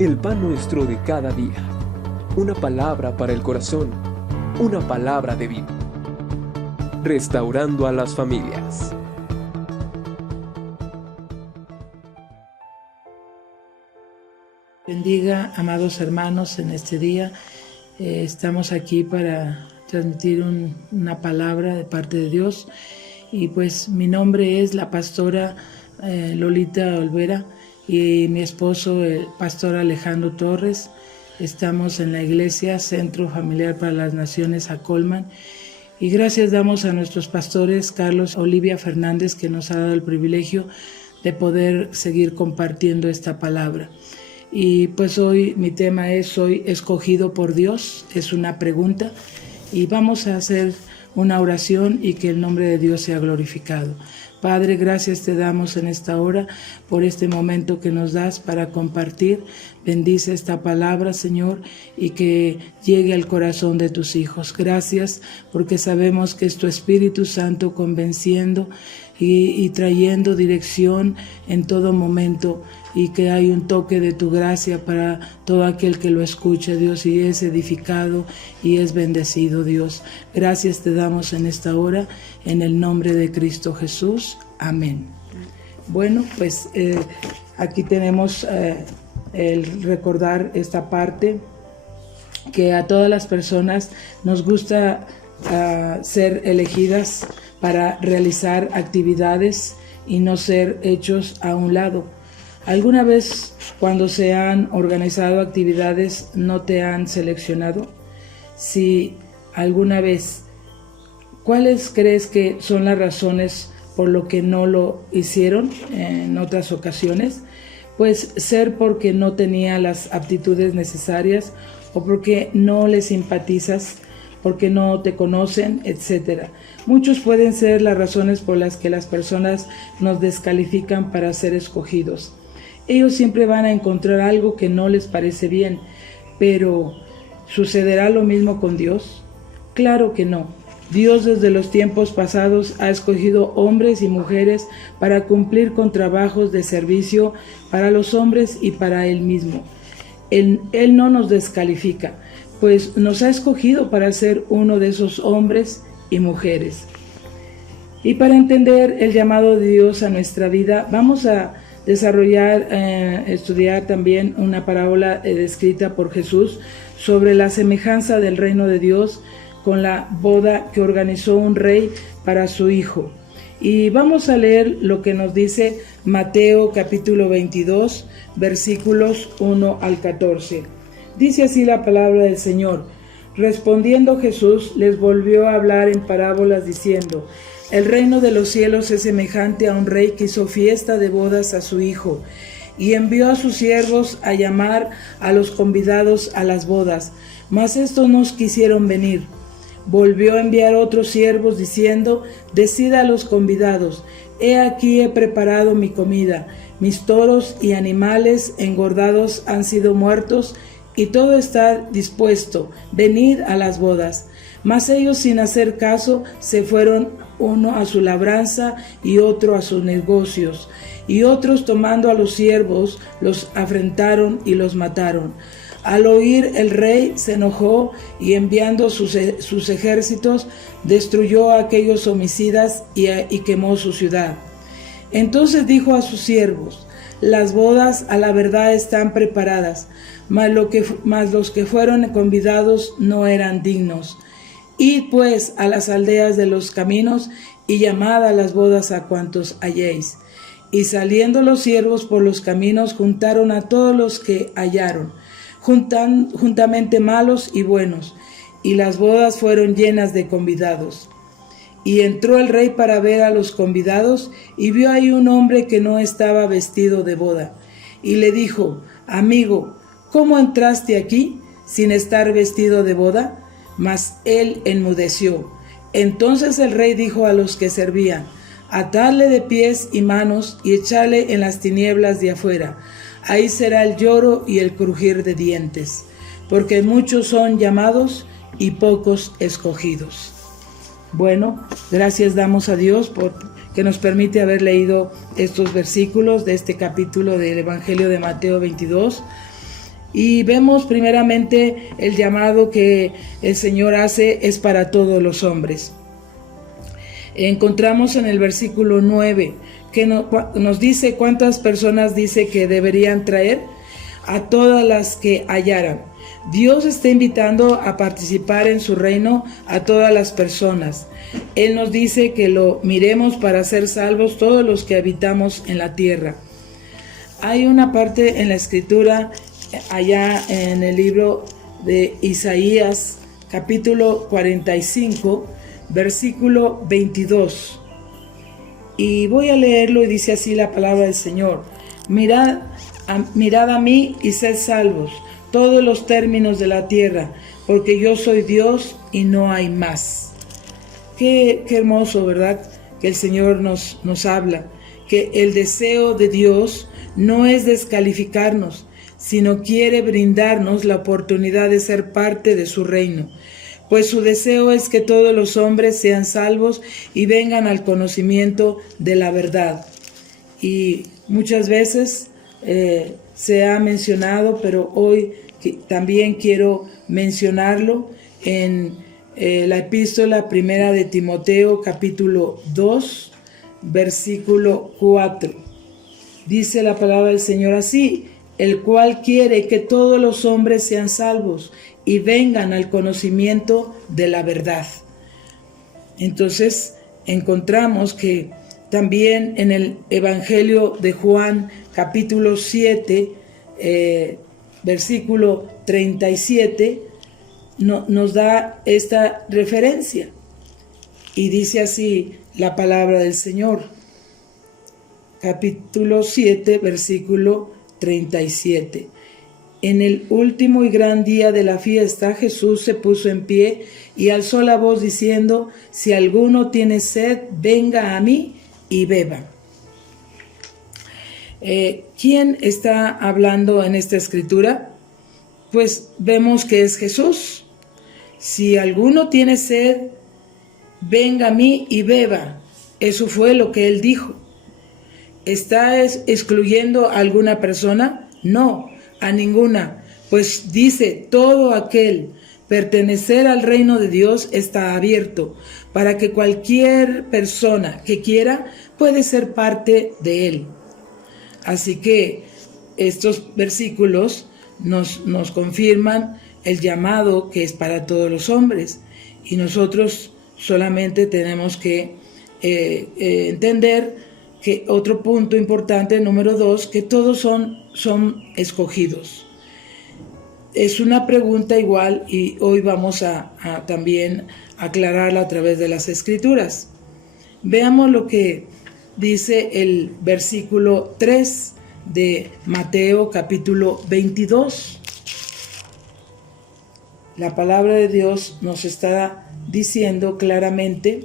El pan nuestro de cada día. Una palabra para el corazón. Una palabra de vida. Restaurando a las familias. Bendiga, amados hermanos, en este día. Estamos aquí para transmitir una palabra de parte de Dios. Y pues mi nombre es la pastora Lolita Olvera y mi esposo, el pastor Alejandro Torres. Estamos en la iglesia Centro Familiar para las Naciones Acolman. Y gracias damos a nuestros pastores Carlos Olivia Fernández, que nos ha dado el privilegio de poder seguir compartiendo esta palabra. Y pues hoy mi tema es: ¿soy escogido por Dios? Es una pregunta y vamos a hacer una oración y que el nombre de Dios sea glorificado. Padre, gracias te damos en esta hora por este momento que nos das para compartir. Bendice esta palabra, Señor, y que llegue al corazón de tus hijos. Gracias porque sabemos que es tu Espíritu Santo convenciendo y trayendo dirección en todo momento, y que hay un toque de tu gracia para todo aquel que lo escuche, Dios, y es edificado y es bendecido, Dios. Gracias te damos en esta hora, en el nombre de Cristo Jesús. Amén. Bueno, pues aquí tenemos el recordar esta parte, que a todas las personas nos gusta ser elegidas para realizar actividades y no ser hechos a un lado. ¿Alguna vez cuando se han organizado actividades no te han seleccionado? Si alguna vez, ¿cuáles crees que son las razones por lo que no lo hicieron en otras ocasiones? Pues ser porque no tenía las aptitudes necesarias, o porque no les simpatizas, porque no te conocen, etc. Muchos pueden ser las razones por las que las personas nos descalifican para ser escogidos. Ellos siempre van a encontrar algo que no les parece bien, pero ¿sucederá lo mismo con Dios? Claro que no. Dios desde los tiempos pasados ha escogido hombres y mujeres para cumplir con trabajos de servicio para los hombres y para Él mismo. Él no nos descalifica, pues nos ha escogido para ser uno de esos hombres y mujeres. Y para entender el llamado de Dios a nuestra vida, vamos a estudiar también una parábola descrita por Jesús sobre la semejanza del reino de Dios con la boda que organizó un rey para su hijo. Y vamos a leer lo que nos dice Mateo capítulo 22, versículos 1 al 14. Dice así la palabra del Señor: respondiendo Jesús les volvió a hablar en parábolas diciendo: el reino de los cielos es semejante a un rey que hizo fiesta de bodas a su hijo, y envió a sus siervos a llamar a los convidados a las bodas, mas estos no quisieron venir. Volvió a enviar otros siervos diciendo: decid a los convidados: he aquí he preparado mi comida, mis toros y animales engordados han sido muertos, y todo está dispuesto, venid a las bodas. Mas ellos, sin hacer caso, se fueron, uno a su labranza y otro a sus negocios. Y otros, tomando a los siervos, los afrentaron y los mataron. Al oír el rey se enojó, y enviando sus ejércitos destruyó a aquellos homicidas y quemó su ciudad. Entonces dijo a sus siervos: las bodas a la verdad están preparadas, mas los que fueron convidados no eran dignos. Id pues a las aldeas de los caminos y llamad a las bodas a cuantos halléis. Y saliendo los siervos por los caminos, juntaron a todos los que hallaron, juntamente malos y buenos, y las bodas fueron llenas de convidados. Y entró el rey para ver a los convidados, y vio ahí un hombre que no estaba vestido de boda, y le dijo: amigo, ¿cómo entraste aquí sin estar vestido de boda? Mas él enmudeció. Entonces el rey dijo a los que servían: atadle de pies y manos y echadle en las tinieblas de afuera. Ahí será el lloro y el crujir de dientes, porque muchos son llamados y pocos escogidos. Bueno, gracias damos a Dios por que nos permite haber leído estos versículos de este capítulo del Evangelio de Mateo 22. Y vemos primeramente el llamado que el Señor hace es para todos los hombres. Encontramos en el versículo 9 que nos dice cuántas personas dice que deberían traer: a todas las que hallaran. Dios está invitando a participar en su reino a todas las personas. Él nos dice que lo miremos para ser salvos todos los que habitamos en la tierra. Hay una parte en la Escritura, allá en el libro de Isaías, capítulo 45, versículo 22. Y voy a leerlo y dice así la palabra del Señor: Mirad a mí y sed salvos, todos los términos de la tierra, porque yo soy Dios y no hay más. Qué hermoso, ¿verdad? Que el Señor nos habla, que el deseo de Dios no es descalificarnos, sino quiere brindarnos la oportunidad de ser parte de su reino, pues su deseo es que todos los hombres sean salvos y vengan al conocimiento de la verdad. Y muchas veces se ha mencionado, pero hoy también quiero mencionarlo en la epístola primera de Timoteo, capítulo 2, versículo 4. Dice la palabra del Señor así: el cual quiere que todos los hombres sean salvos y vengan al conocimiento de la verdad. Entonces encontramos que también en el Evangelio de Juan, capítulo 7, versículo 37, nos da esta referencia. Y dice así la palabra del Señor. Capítulo 7, versículo 37. En el último y gran día de la fiesta, Jesús se puso en pie y alzó la voz diciendo: si alguno tiene sed, venga a mí y beba. ¿Quién está hablando en esta escritura? Pues vemos que es Jesús. Si alguno tiene sed, venga a mí y beba. Eso fue lo que él dijo. ¿Está excluyendo a alguna persona? No, a ninguna. Pues dice: todo aquel pertenecer al reino de Dios está abierto para que cualquier persona que quiera puede ser parte de él. Así que estos versículos nos confirman el llamado que es para todos los hombres, y nosotros solamente tenemos que entender que otro punto importante, número 2, que todos son escogidos. Es una pregunta igual y hoy vamos a también aclararla a través de las Escrituras. Veamos lo que dice el versículo 3 de Mateo capítulo 22. La palabra de Dios nos está diciendo claramente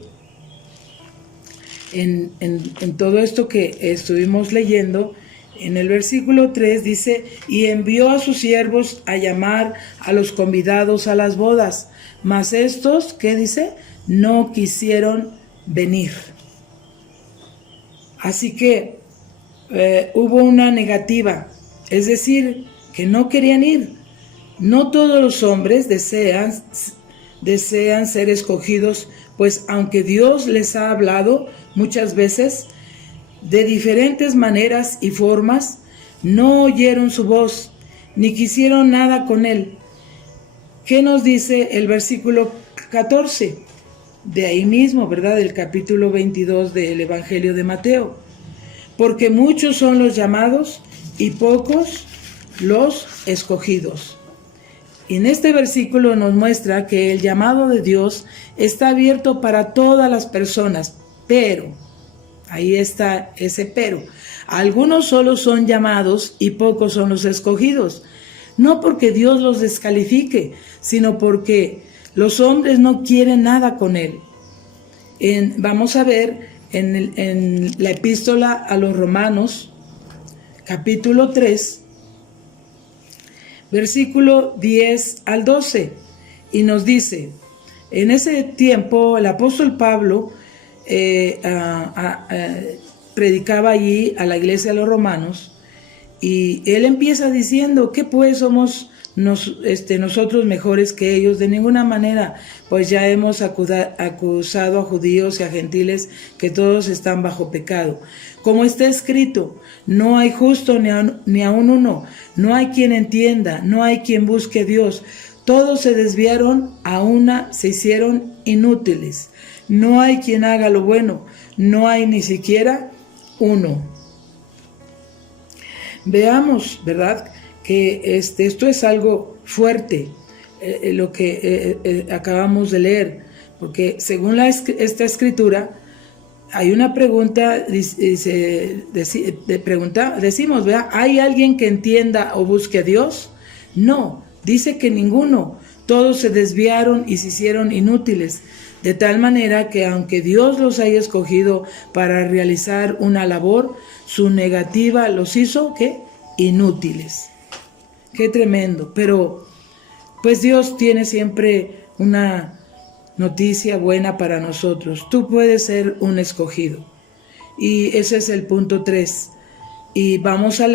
en todo esto que estuvimos leyendo. En el versículo 3 dice: y envió a sus siervos a llamar a los convidados a las bodas, mas estos, ¿qué dice? No quisieron venir. Así que hubo una negativa, es decir, que no querían ir. No todos los hombres desean ser escogidos, pues aunque Dios les ha hablado muchas veces de diferentes maneras y formas, no oyeron su voz, ni quisieron nada con él. ¿Qué nos dice el versículo 14? De ahí mismo, ¿verdad? Del capítulo 22 del Evangelio de Mateo. Porque muchos son los llamados y pocos los escogidos. Y en este versículo nos muestra que el llamado de Dios está abierto para todas las personas, pero, ahí está ese pero, algunos solo son llamados y pocos son los escogidos. No porque Dios los descalifique, sino porque los hombres no quieren nada con él. Vamos a ver en la epístola a los Romanos, capítulo 3, versículo 10 al 12, y nos dice: en ese tiempo el apóstol Pablo predicaba allí a la iglesia de los romanos, Y él empieza diciendo que pues somos nosotros mejores que ellos. De ninguna manera, pues ya hemos acusado a judíos y a gentiles que todos están bajo pecado. Como está escrito, no hay justo ni aun uno, no hay quien entienda, no hay quien busque a Dios. Todos se desviaron, a una se hicieron inútiles. No hay quien haga lo bueno, no hay ni siquiera uno. Veamos, ¿verdad?, que esto es algo fuerte, lo que acabamos de leer, porque según esta escritura, hay una pregunta, decimos, ¿verdad?, ¿hay alguien que entienda o busque a Dios? No, dice que ninguno, todos se desviaron y se hicieron inútiles, de tal manera que aunque Dios los haya escogido para realizar una labor, su negativa los hizo, ¿qué?, inútiles. Qué tremendo, pero pues Dios tiene siempre una noticia buena para nosotros. Tú puedes ser un escogido. Y ese es el punto 3. Y vamos a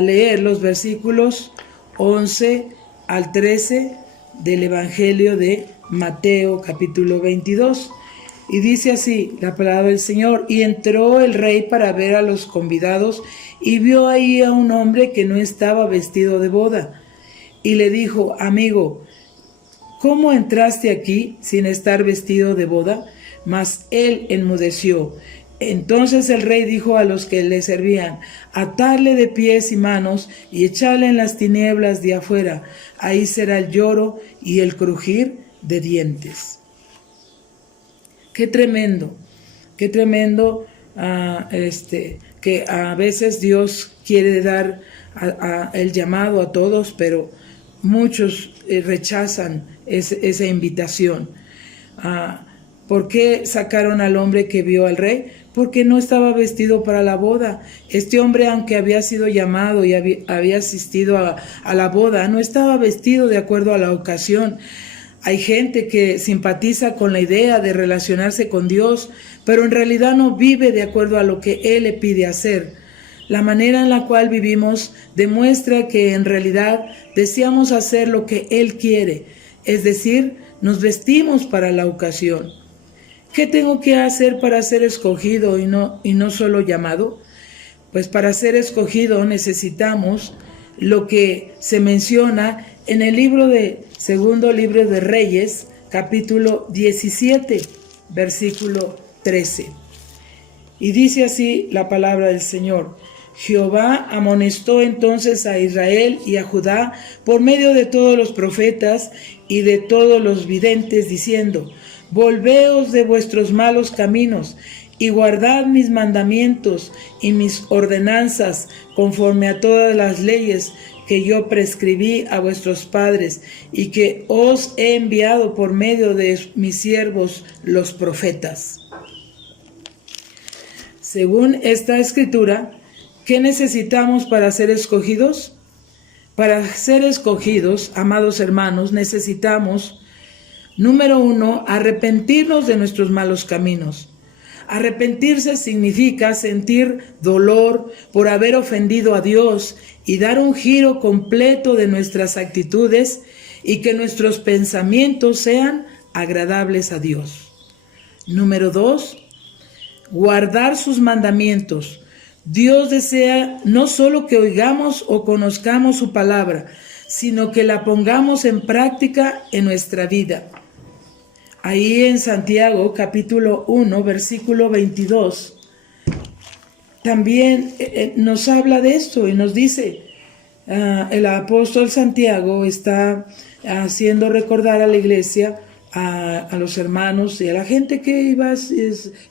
leer los versículos 11 al 13 del Evangelio de Mateo, capítulo 22. Y dice así la palabra del Señor: y entró el rey para ver a los convidados, y vio ahí a un hombre que no estaba vestido de boda. Y le dijo: amigo, ¿cómo entraste aquí sin estar vestido de boda? Mas él enmudeció. Entonces el rey dijo a los que le servían: atarle de pies y manos y echarle en las tinieblas de afuera. Ahí será el lloro y el crujir de dientes. Qué tremendo que a veces Dios quiere dar el llamado a todos, pero muchos rechazan esa invitación. ¿Por qué sacaron al hombre que vio al rey? Porque no estaba vestido para la boda. Este hombre, aunque había sido llamado y había asistido a la boda, no estaba vestido de acuerdo a la ocasión. Hay gente que simpatiza con la idea de relacionarse con Dios, pero en realidad no vive de acuerdo a lo que Él le pide hacer. La manera en la cual vivimos demuestra que en realidad deseamos hacer lo que Él quiere, es decir, nos vestimos para la ocasión. ¿Qué tengo que hacer para ser escogido y no solo llamado? Pues para ser escogido necesitamos lo que se menciona en el segundo libro de Reyes, capítulo 17, versículo 13. Y dice así la palabra del Señor: Jehová amonestó entonces a Israel y a Judá por medio de todos los profetas y de todos los videntes, diciendo: volveos de vuestros malos caminos y guardad mis mandamientos y mis ordenanzas conforme a todas las leyes que yo prescribí a vuestros padres y que os he enviado por medio de mis siervos los profetas. Según esta escritura, ¿qué necesitamos para ser escogidos? Para ser escogidos, amados hermanos, necesitamos, número 1, arrepentirnos de nuestros malos caminos. Arrepentirse significa sentir dolor por haber ofendido a Dios y dar un giro completo de nuestras actitudes y que nuestros pensamientos sean agradables a Dios. Número 2, guardar sus mandamientos. Dios desea no solo que oigamos o conozcamos su palabra, sino que la pongamos en práctica en nuestra vida. Ahí en Santiago, capítulo 1, versículo 22, también nos habla de esto y nos dice, el apóstol Santiago está haciendo recordar a la iglesia, a los hermanos y a la gente que iba a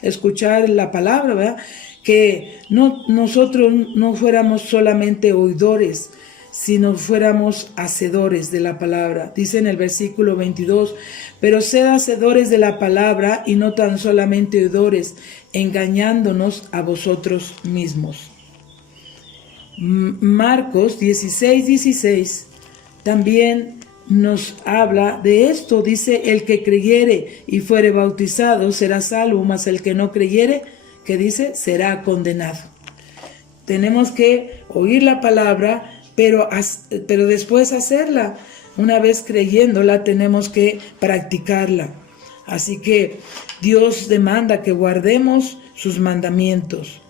escuchar la palabra, ¿verdad?, que nosotros no fuéramos solamente oidores, sino fuéramos hacedores de la palabra. Dice en el versículo 22, pero sed hacedores de la palabra y no tan solamente oidores, engañándonos a vosotros mismos. Marcos 16:16 también nos habla de esto. Dice: el que creyere y fuere bautizado será salvo, mas el que no creyere, que dice, será condenado. tenemos que oír la palabra, pero después hacerla. Una vez creyéndola, tenemos que practicarla. Así que Dios demanda que guardemos sus mandamientos.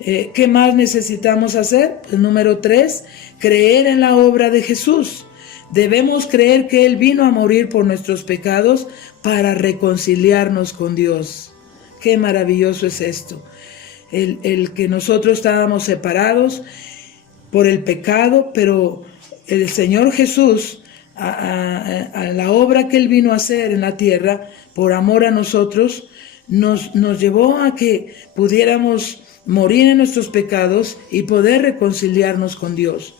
¿Qué más necesitamos hacer? El número 3, creer en la obra de Jesús. Debemos creer que Él vino a morir por nuestros pecados para reconciliarnos con Dios. Qué maravilloso es esto. El que nosotros estábamos separados por el pecado, pero el Señor Jesús, a la obra que Él vino a hacer en la tierra, por amor a nosotros, nos llevó a que pudiéramos morir en nuestros pecados y poder reconciliarnos con Dios.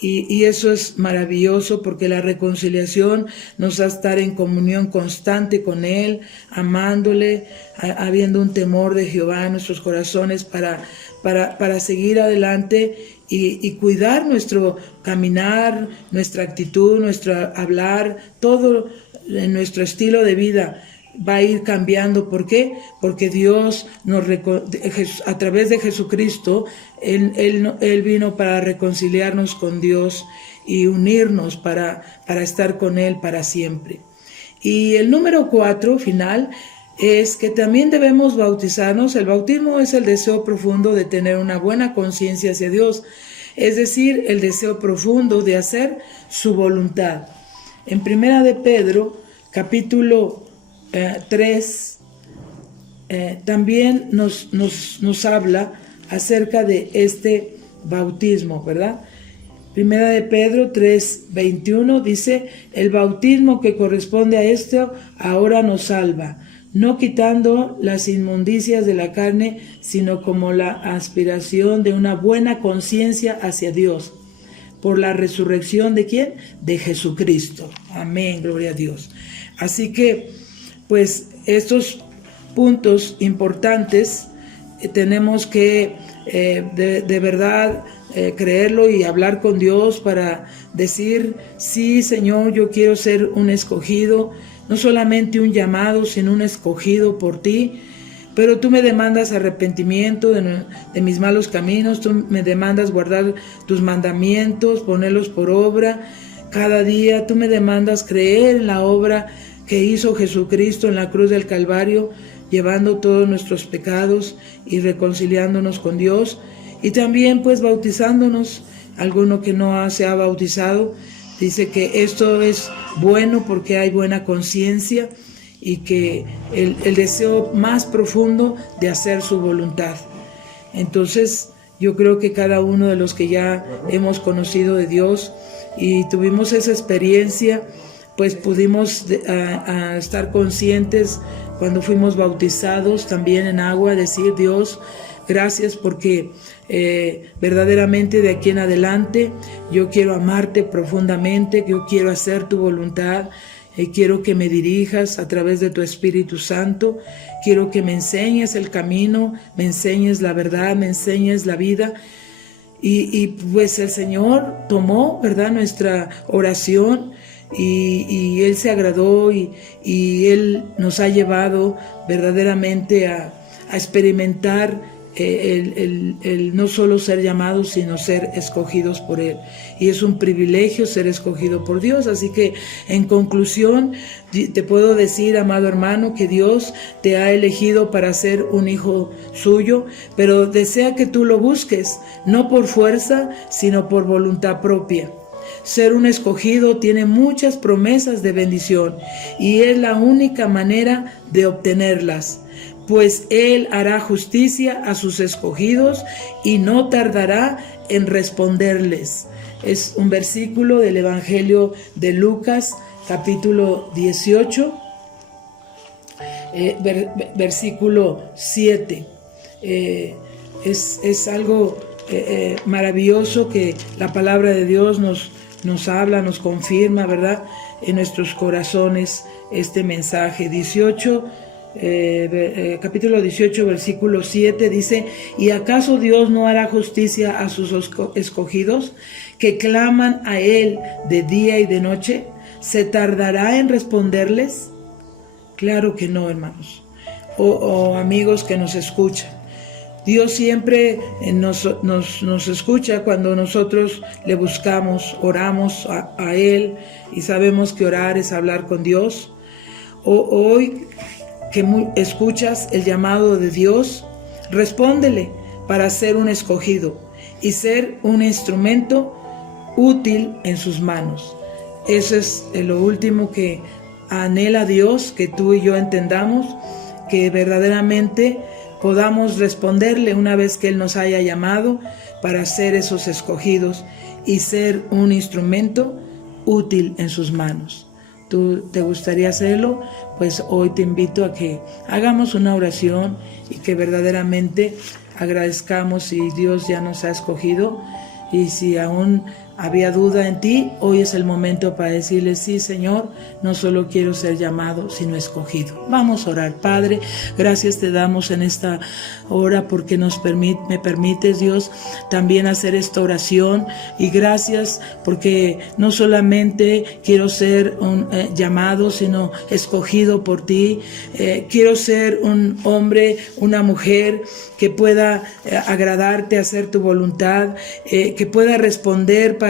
Y eso es maravilloso, porque la reconciliación nos hace estar en comunión constante con Él, amándole, habiendo un temor de Jehová en nuestros corazones para seguir adelante y cuidar nuestro caminar, nuestra actitud, nuestro hablar, todo en nuestro estilo de vida va a ir cambiando. ¿Por qué? Porque Dios a través de Jesucristo, Él vino para reconciliarnos con Dios y unirnos para estar con Él para siempre. Y el número 4, final, es que también debemos bautizarnos. El bautismo es el deseo profundo de tener una buena conciencia hacia Dios, es decir, el deseo profundo de hacer su voluntad. En Primera de Pedro, capítulo 3, también nos habla acerca de este bautismo, ¿verdad? Primera de Pedro 3:21 dice: el bautismo que corresponde a esto ahora nos salva, no quitando las inmundicias de la carne, sino como la aspiración de una buena conciencia hacia Dios, por la resurrección ¿de quién? De Jesucristo. Amén, gloria a Dios. Así que, pues, estos puntos importantes tenemos que de verdad creerlo y hablar con Dios para decir: sí, Señor, yo quiero ser un escogido, no solamente un llamado, sino un escogido por ti. Pero tú me demandas arrepentimiento de mis malos caminos, tú me demandas guardar tus mandamientos, ponerlos por obra cada día. Tú me demandas creer en la obra que hizo Jesucristo en la cruz del Calvario, llevando todos nuestros pecados y reconciliándonos con Dios. Y también pues bautizándonos. Alguno que no se ha bautizado dice que esto es bueno porque hay buena conciencia y que el deseo más profundo de hacer su voluntad. Entonces yo creo que cada uno de los que ya hemos conocido de Dios y tuvimos esa experiencia, pues pudimos estar conscientes cuando fuimos bautizados también en agua, decir: Dios, gracias porque verdaderamente de aquí en adelante yo quiero amarte profundamente, yo quiero hacer tu voluntad, quiero que me dirijas a través de tu Espíritu Santo, quiero que me enseñes el camino, me enseñes la verdad, me enseñes la vida. Y pues el Señor tomó, ¿verdad?, nuestra oración y Él se agradó y Él nos ha llevado verdaderamente a experimentar el no solo ser llamados, sino ser escogidos por Él. Y es un privilegio ser escogido por Dios. Así que, en conclusión, te puedo decir, amado hermano, que Dios te ha elegido para ser un hijo suyo, pero desea que tú lo busques, no por fuerza, sino por voluntad propia. Ser un escogido tiene muchas promesas de bendición y es la única manera de obtenerlas. Pues Él hará justicia a sus escogidos y no tardará en responderles. Es un versículo del Evangelio de Lucas, capítulo 18, versículo 7. Es algo maravilloso que la palabra de Dios nos habla, nos confirma, ¿verdad?, en nuestros corazones este mensaje. Capítulo 18, versículo 7 dice: ¿y acaso Dios no hará justicia a sus escogidos, que claman a Él de día y de noche? ¿Se tardará en responderles? Claro que no, hermanos, o amigos que nos escuchan. Dios siempre nos escucha cuando nosotros le buscamos, oramos a Él, y sabemos que orar es hablar con Dios. Hoy que escuchas el llamado de Dios, respóndele para ser un escogido y ser un instrumento útil en sus manos. Eso es lo último que anhela Dios, que tú y yo entendamos, que verdaderamente podamos responderle una vez que Él nos haya llamado para ser esos escogidos y ser un instrumento útil en sus manos. ¿Tú te gustaría hacerlo? Pues hoy te invito a que hagamos una oración y que verdaderamente agradezcamos si Dios ya nos ha escogido, y si aún había duda en ti, hoy es el momento para decirle: sí, Señor, no solo quiero ser llamado, sino escogido. Vamos a orar. Padre, gracias te damos en esta hora porque me permites, Dios, también hacer esta oración, y gracias porque no solamente quiero ser un llamado, sino escogido por ti. Quiero ser un hombre, una mujer que pueda agradarte, hacer tu voluntad, que pueda responder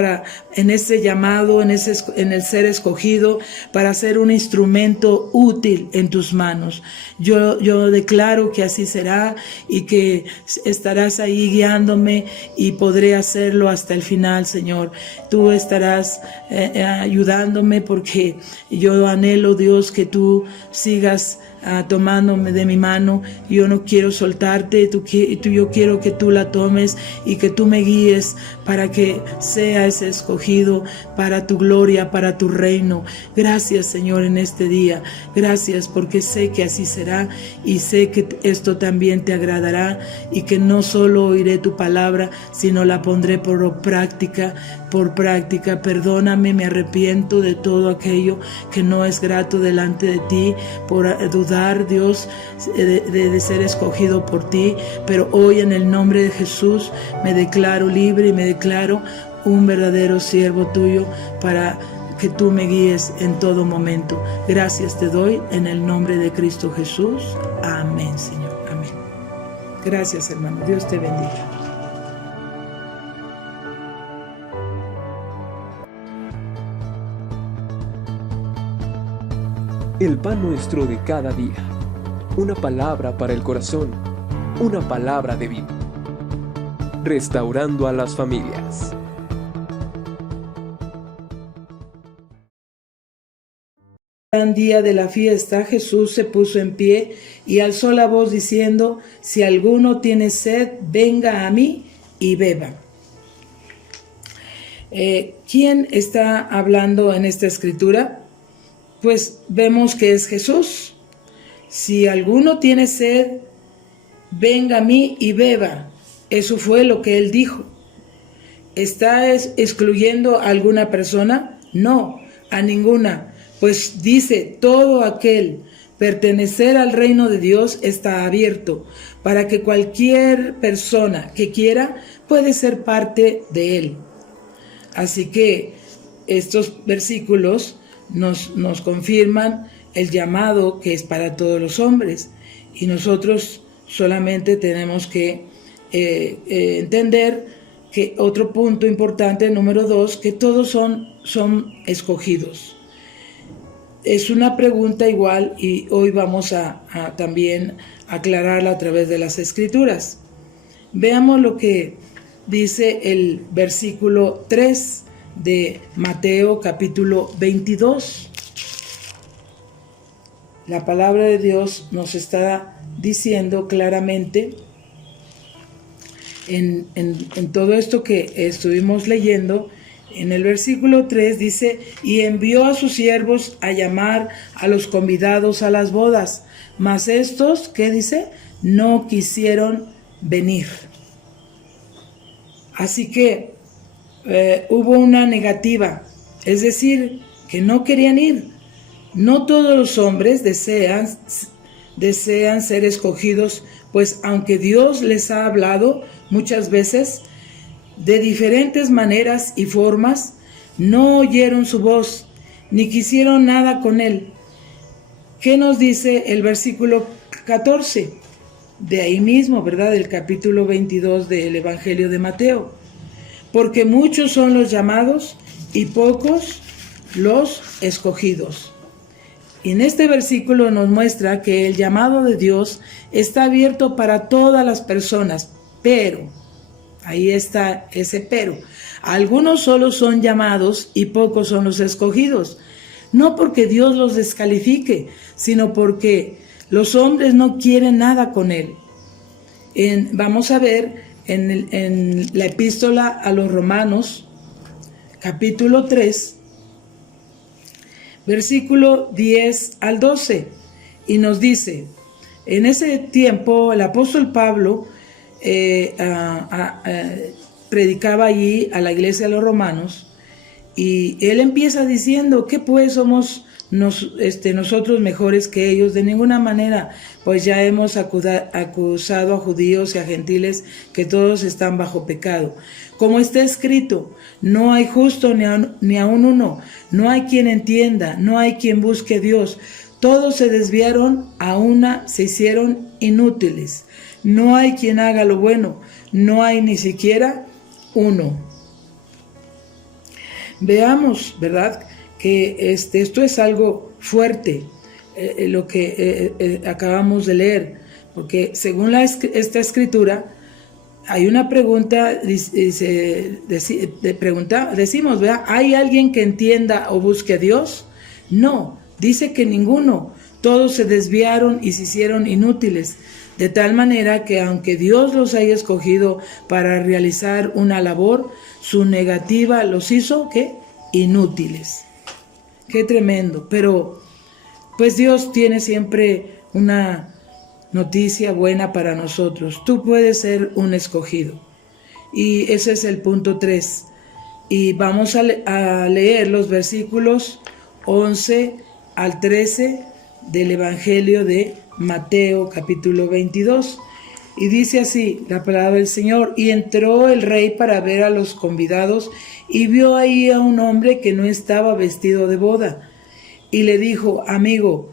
en ese llamado, en el ser escogido, para ser un instrumento útil en tus manos. Yo declaro que así será, y que estarás ahí guiándome, y podré hacerlo hasta el final, Señor. Tú estarás ayudándome, porque yo anhelo, Dios, que tú sigas tomándome de mi mano. Yo no quiero soltarte, yo quiero que tú la tomes y que tú me guíes para que sea ese escogido para tu gloria, para tu reino. Gracias, Señor, en este día. Gracias porque sé que así será, y sé que esto también te agradará, y que no solo oiré tu palabra, sino la pondré por práctica. Perdóname, me arrepiento de todo aquello que no es grato delante de ti, por dudar, Dios, de ser escogido por ti. Pero hoy, en el nombre de Jesús, me declaro libre y me declaro un verdadero siervo tuyo, para que tú me guíes en todo momento. Gracias te doy en el nombre de Cristo Jesús. Amén, Señor. Amén. Gracias, hermano. Dios te bendiga. El pan nuestro de cada día. Una palabra para el corazón. Una palabra de vida. Restaurando a las familias. Gran día de la fiesta, Jesús se puso en pie y alzó la voz diciendo: si alguno tiene sed, venga a mí y beba. ¿Quién está hablando en esta escritura? Pues vemos que es Jesús. Si alguno tiene sed, venga a mí y beba. Eso fue lo que él dijo. ¿Está excluyendo a alguna persona? No, a ninguna. Pues dice: todo aquel pertenecer al reino de Dios está abierto para que cualquier persona que quiera puede ser parte de él. Así que estos versículos nos confirman el llamado que es para todos los hombres, y nosotros solamente tenemos que entender que otro punto importante, número 2, que todos son escogidos. Es una pregunta igual, y hoy vamos a también aclararla a través de las Escrituras. Veamos lo que dice el versículo 3 de Mateo capítulo 22. La palabra de Dios nos está diciendo claramente en todo esto que estuvimos leyendo. En el versículo 3 dice: y envió a sus siervos a llamar a los convidados a las bodas, mas estos, ¿qué dice? No quisieron venir. Así que hubo una negativa, es decir, que no querían ir. No todos los hombres desean ser escogidos, pues aunque Dios les ha hablado muchas veces, de diferentes maneras y formas, no oyeron su voz, ni quisieron nada con él. ¿Qué nos dice el versículo 14? de ahí mismo, ¿verdad? Del capítulo 22 del Evangelio de Mateo. Porque muchos son los llamados y pocos los escogidos. Y en este versículo nos muestra que el llamado de Dios está abierto para todas las personas, pero, ahí está ese pero, algunos solo son llamados y pocos son los escogidos. No porque Dios los descalifique, sino porque los hombres no quieren nada con Él. Vamos a ver en la epístola a los Romanos, capítulo 3, versículo 10 al 12, y nos dice, en ese tiempo el apóstol Pablo predicaba allí a la iglesia de los romanos, y él empieza diciendo que pues somos nosotros mejores que ellos. De ninguna manera, pues ya hemos acusado a judíos y a gentiles que todos están bajo pecado. Como está escrito, no hay justo ni aun uno, no hay quien entienda, no hay quien busque a Dios. Todos se desviaron, a una se hicieron inútiles. No hay quien haga lo bueno, no hay ni siquiera uno. Veamos, ¿verdad?, que esto es algo fuerte, lo que acabamos de leer, porque según esta escritura, hay una pregunta, decimos, ¿verdad? ¿Hay alguien que entienda o busque a Dios? No, dice que ninguno, todos se desviaron y se hicieron inútiles, de tal manera que aunque Dios los haya escogido para realizar una labor, su negativa los hizo, ¿qué? Inútiles. Qué tremendo, pero pues Dios tiene siempre una noticia buena para nosotros. Tú puedes ser un escogido. Y ese es el punto 3. Y vamos a leer los versículos 11 al 13 del Evangelio de Mateo, capítulo 22. Y dice así la palabra del Señor: y entró el rey para ver a los convidados, y vio ahí a un hombre que no estaba vestido de boda. Y le dijo: amigo,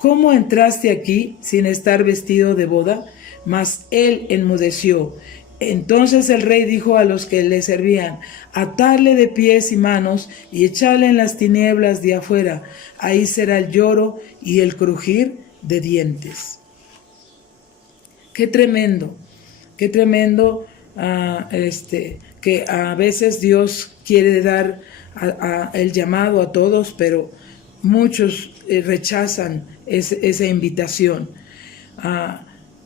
¿cómo entraste aquí sin estar vestido de boda? Mas él enmudeció. Entonces el rey dijo a los que le servían: atadle de pies y manos y echarle en las tinieblas de afuera. Ahí será el lloro y el crujir de dientes. Qué tremendo que a veces Dios quiere dar el llamado a todos, pero muchos rechazan esa invitación.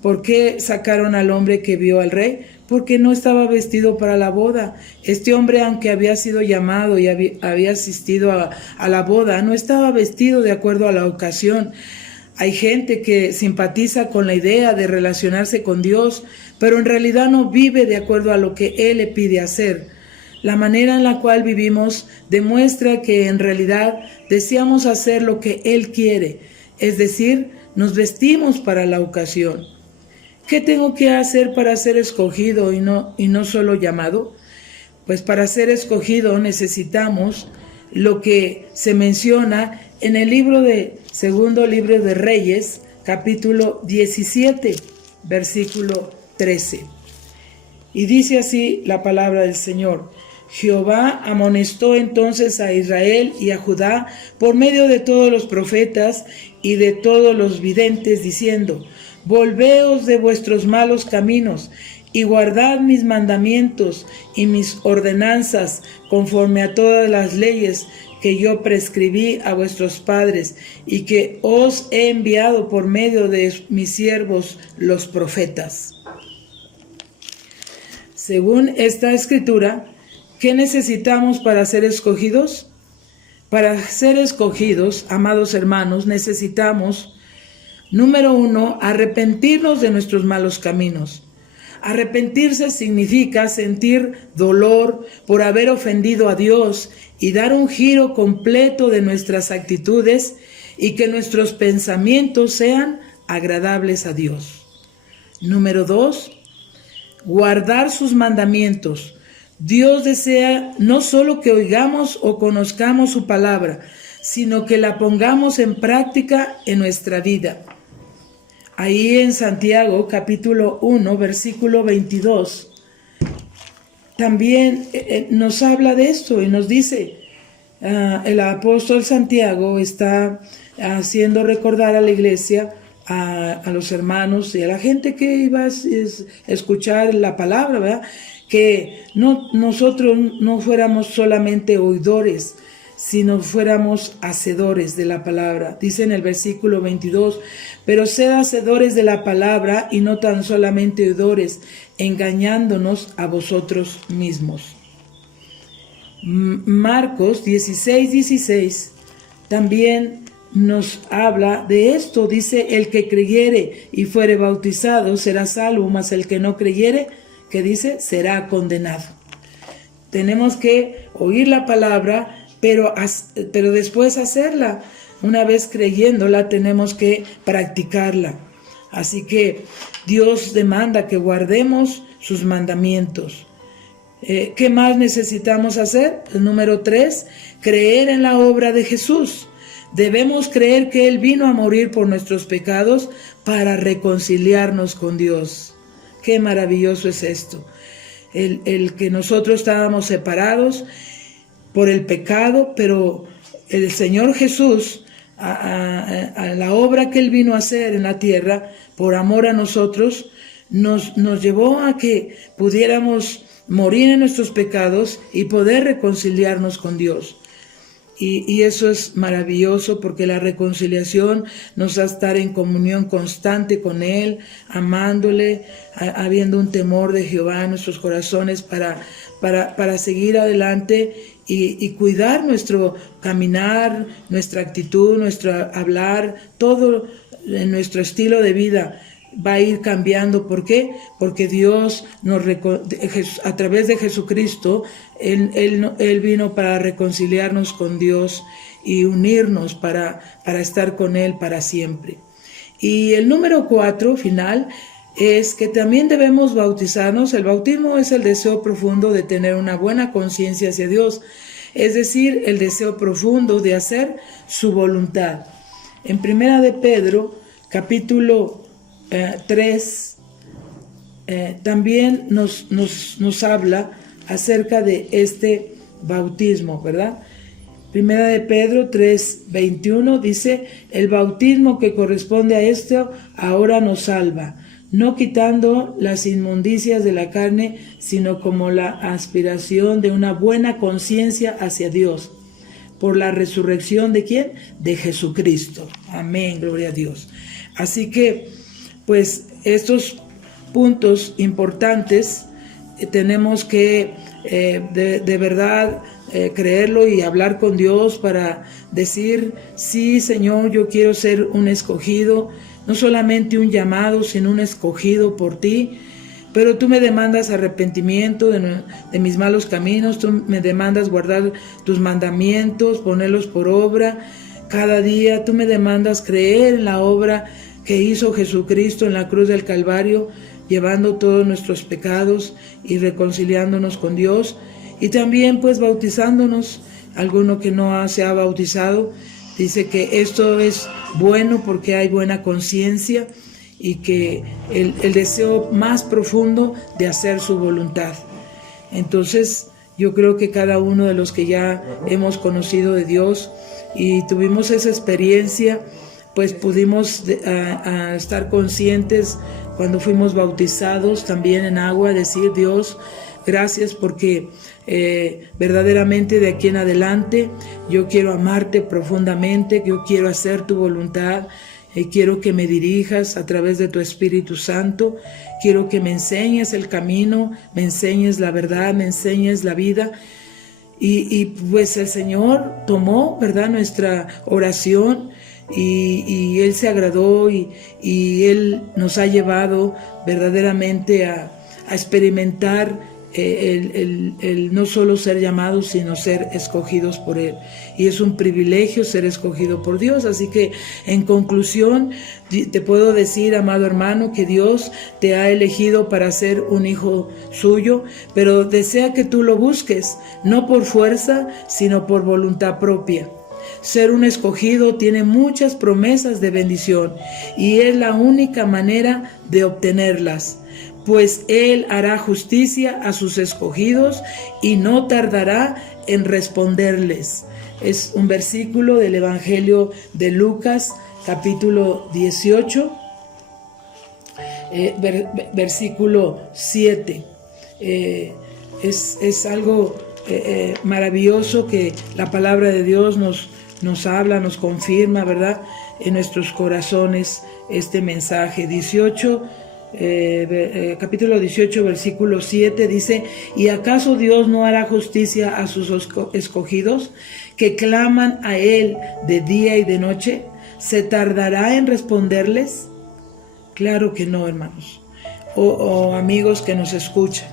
¿Por qué sacaron al hombre que vio al rey? Porque no estaba vestido para la boda. Este hombre, aunque había sido llamado y había asistido a la boda, no estaba vestido de acuerdo a la ocasión. Hay gente que simpatiza con la idea de relacionarse con Dios, pero en realidad no vive de acuerdo a lo que Él le pide hacer. La manera en la cual vivimos demuestra que en realidad deseamos hacer lo que Él quiere, es decir, nos vestimos para la ocasión. ¿Qué tengo que hacer para ser escogido y no solo llamado? Pues para ser escogido necesitamos lo que se menciona en el segundo libro de Reyes, capítulo 17, versículo 13. Y dice así la palabra del Señor: Jehová amonestó entonces a Israel y a Judá por medio de todos los profetas y de todos los videntes, diciendo: volveos de vuestros malos caminos y guardad mis mandamientos y mis ordenanzas conforme a todas las leyes que yo prescribí a vuestros padres y que os he enviado por medio de mis siervos los profetas. Según esta escritura, ¿qué necesitamos para ser escogidos? Para ser escogidos, amados hermanos, necesitamos, número 1, arrepentirnos de nuestros malos caminos. Arrepentirse significa sentir dolor por haber ofendido a Dios y dar un giro completo de nuestras actitudes y que nuestros pensamientos sean agradables a Dios. Número 2, guardar sus mandamientos. Dios desea no solo que oigamos o conozcamos su palabra, sino que la pongamos en práctica en nuestra vida. Ahí en Santiago, capítulo 1, versículo 22, también nos habla de esto y nos dice, el apóstol Santiago está haciendo recordar a la iglesia, a los hermanos y a la gente que iba a escuchar la palabra, ¿verdad? Que nosotros no fuéramos solamente oidores, sino fuéramos hacedores de la palabra. Dice en el versículo 22, pero sed hacedores de la palabra y no tan solamente oidores, engañándonos a vosotros mismos. Marcos 16:16 también nos habla de esto. Dice, el que creyere y fuere bautizado será salvo, mas el que no creyere, que dice, será condenado. Tenemos que oír la palabra, pero después hacerla. Una vez creyéndola, tenemos que practicarla. Así que Dios demanda que guardemos sus mandamientos. ¿Qué más necesitamos hacer? El número 3, creer en la obra de Jesús. Debemos creer que Él vino a morir por nuestros pecados para reconciliarnos con Dios. Qué maravilloso es esto. El que nosotros estábamos separados por el pecado, pero el Señor Jesús, a la obra que Él vino a hacer en la tierra, por amor a nosotros, nos llevó a que pudiéramos morir en nuestros pecados y poder reconciliarnos con Dios. Y eso es maravilloso, porque la reconciliación nos hace estar en comunión constante con Él, amándole, habiendo un temor de Jehová en nuestros corazones para seguir adelante y cuidar nuestro caminar, nuestra actitud, nuestro hablar, todo en nuestro estilo de vida va a ir cambiando. ¿Por qué? Porque Dios a través de Jesucristo, Él vino para reconciliarnos con Dios y unirnos para estar con Él para siempre. Y el número 4, final, es que también debemos bautizarnos. El bautismo es el deseo profundo de tener una buena conciencia hacia Dios, es decir, el deseo profundo de hacer su voluntad. En Primera de Pedro, capítulo 3, también nos habla acerca de este bautismo, ¿verdad? Primera de Pedro 3:21 dice, el bautismo que corresponde a esto ahora nos salva, no quitando las inmundicias de la carne, sino como la aspiración de una buena conciencia hacia Dios, por la resurrección ¿de quién? De Jesucristo. Amén, gloria a Dios. Así que, pues, estos puntos importantes tenemos que de verdad creerlo y hablar con Dios para decir, sí, Señor, yo quiero ser un escogido, no solamente un llamado, sino un escogido por ti. Pero tú me demandas arrepentimiento de mis malos caminos, tú me demandas guardar tus mandamientos, ponerlos por obra. Cada día tú me demandas creer en la obra que hizo Jesucristo en la cruz del Calvario, llevando todos nuestros pecados y reconciliándonos con Dios, y también pues bautizándonos. Alguno que no se ha bautizado dice que esto es bueno porque hay buena conciencia y que el deseo más profundo de hacer su voluntad. Entonces yo creo que cada uno de los que ya hemos conocido de Dios y tuvimos esa experiencia, pues pudimos estar conscientes cuando fuimos bautizados también en agua, decir, Dios, gracias porque verdaderamente de aquí en adelante yo quiero amarte profundamente, yo quiero hacer tu voluntad, quiero que me dirijas a través de tu Espíritu Santo, quiero que me enseñes el camino, me enseñes la verdad, me enseñes la vida. Y pues el Señor tomó, ¿verdad?, nuestra oración y Él se agradó y Él nos ha llevado verdaderamente a experimentar el no solo ser llamados, sino ser escogidos por Él. Y es un privilegio ser escogido por Dios. Así que, en conclusión, te puedo decir, amado hermano, que Dios te ha elegido para ser un hijo suyo, pero desea que tú lo busques, no por fuerza, sino por voluntad propia. Ser un escogido tiene muchas promesas de bendición y es la única manera de obtenerlas, pues Él hará justicia a sus escogidos y no tardará en responderles. Es un versículo del Evangelio de Lucas, capítulo 18, versículo 7. Es algo maravilloso que la palabra de Dios nos habla, nos confirma, ¿verdad? En nuestros corazones este mensaje. Capítulo 18, versículo 7 dice: ¿Y acaso Dios no hará justicia a sus escogidos, que claman a Él de día y de noche? ¿Se tardará en responderles? Claro que no, hermanos, o amigos que nos escuchan.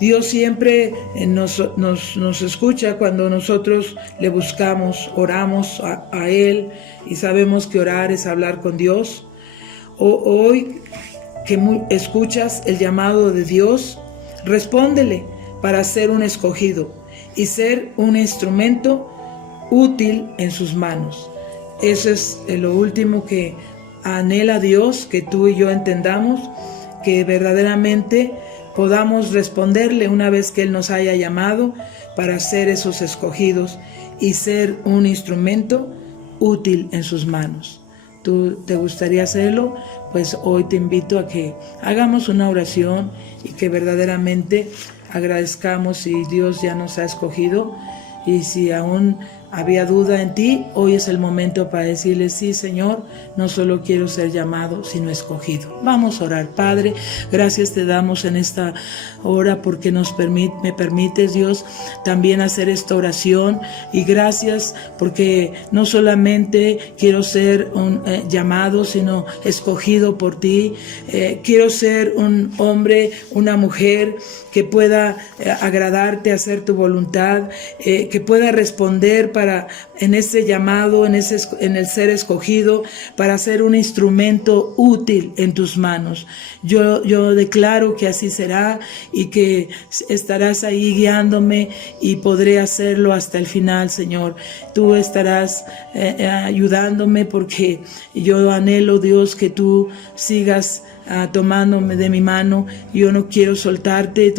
Dios siempre nos escucha cuando nosotros le buscamos, oramos a Él, y sabemos que orar es hablar con Dios. Hoy que escuchas el llamado de Dios, respóndele para ser un escogido y ser un instrumento útil en sus manos. Eso es lo último que anhela Dios, que tú y yo entendamos, que verdaderamente podamos responderle una vez que Él nos haya llamado para ser esos escogidos y ser un instrumento útil en sus manos. ¿Tú te gustaría hacerlo? Pues hoy te invito a que hagamos una oración y que verdaderamente agradezcamos si Dios ya nos ha escogido, y si aún había duda en ti, hoy es el momento para decirle: sí, Señor, no solo quiero ser llamado, sino escogido. Vamos a orar. Padre, gracias te damos en esta hora porque me permites, Dios, también hacer esta oración, y gracias porque no solamente quiero ser un llamado, sino escogido por ti. Quiero ser un hombre, una mujer que pueda agradarte, hacer tu voluntad, que pueda responder en ese llamado, en el ser escogido, para ser un instrumento útil en tus manos. Yo declaro que así será, y que estarás ahí guiándome, y podré hacerlo hasta el final, Señor. Tú estarás ayudándome, porque yo anhelo, Dios, que tú sigas tomándome de mi mano. Yo no quiero soltarte,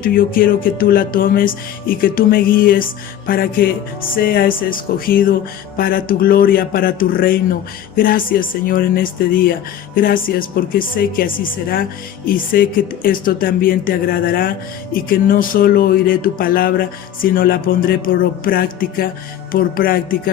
yo quiero que tú la tomes y que tú me guíes para que sea ese escogido para tu gloria, para tu reino. Gracias, Señor, en este día. Gracias porque sé que así será, y sé que esto también te agradará, y que no solo oiré tu palabra, sino la pondré por práctica.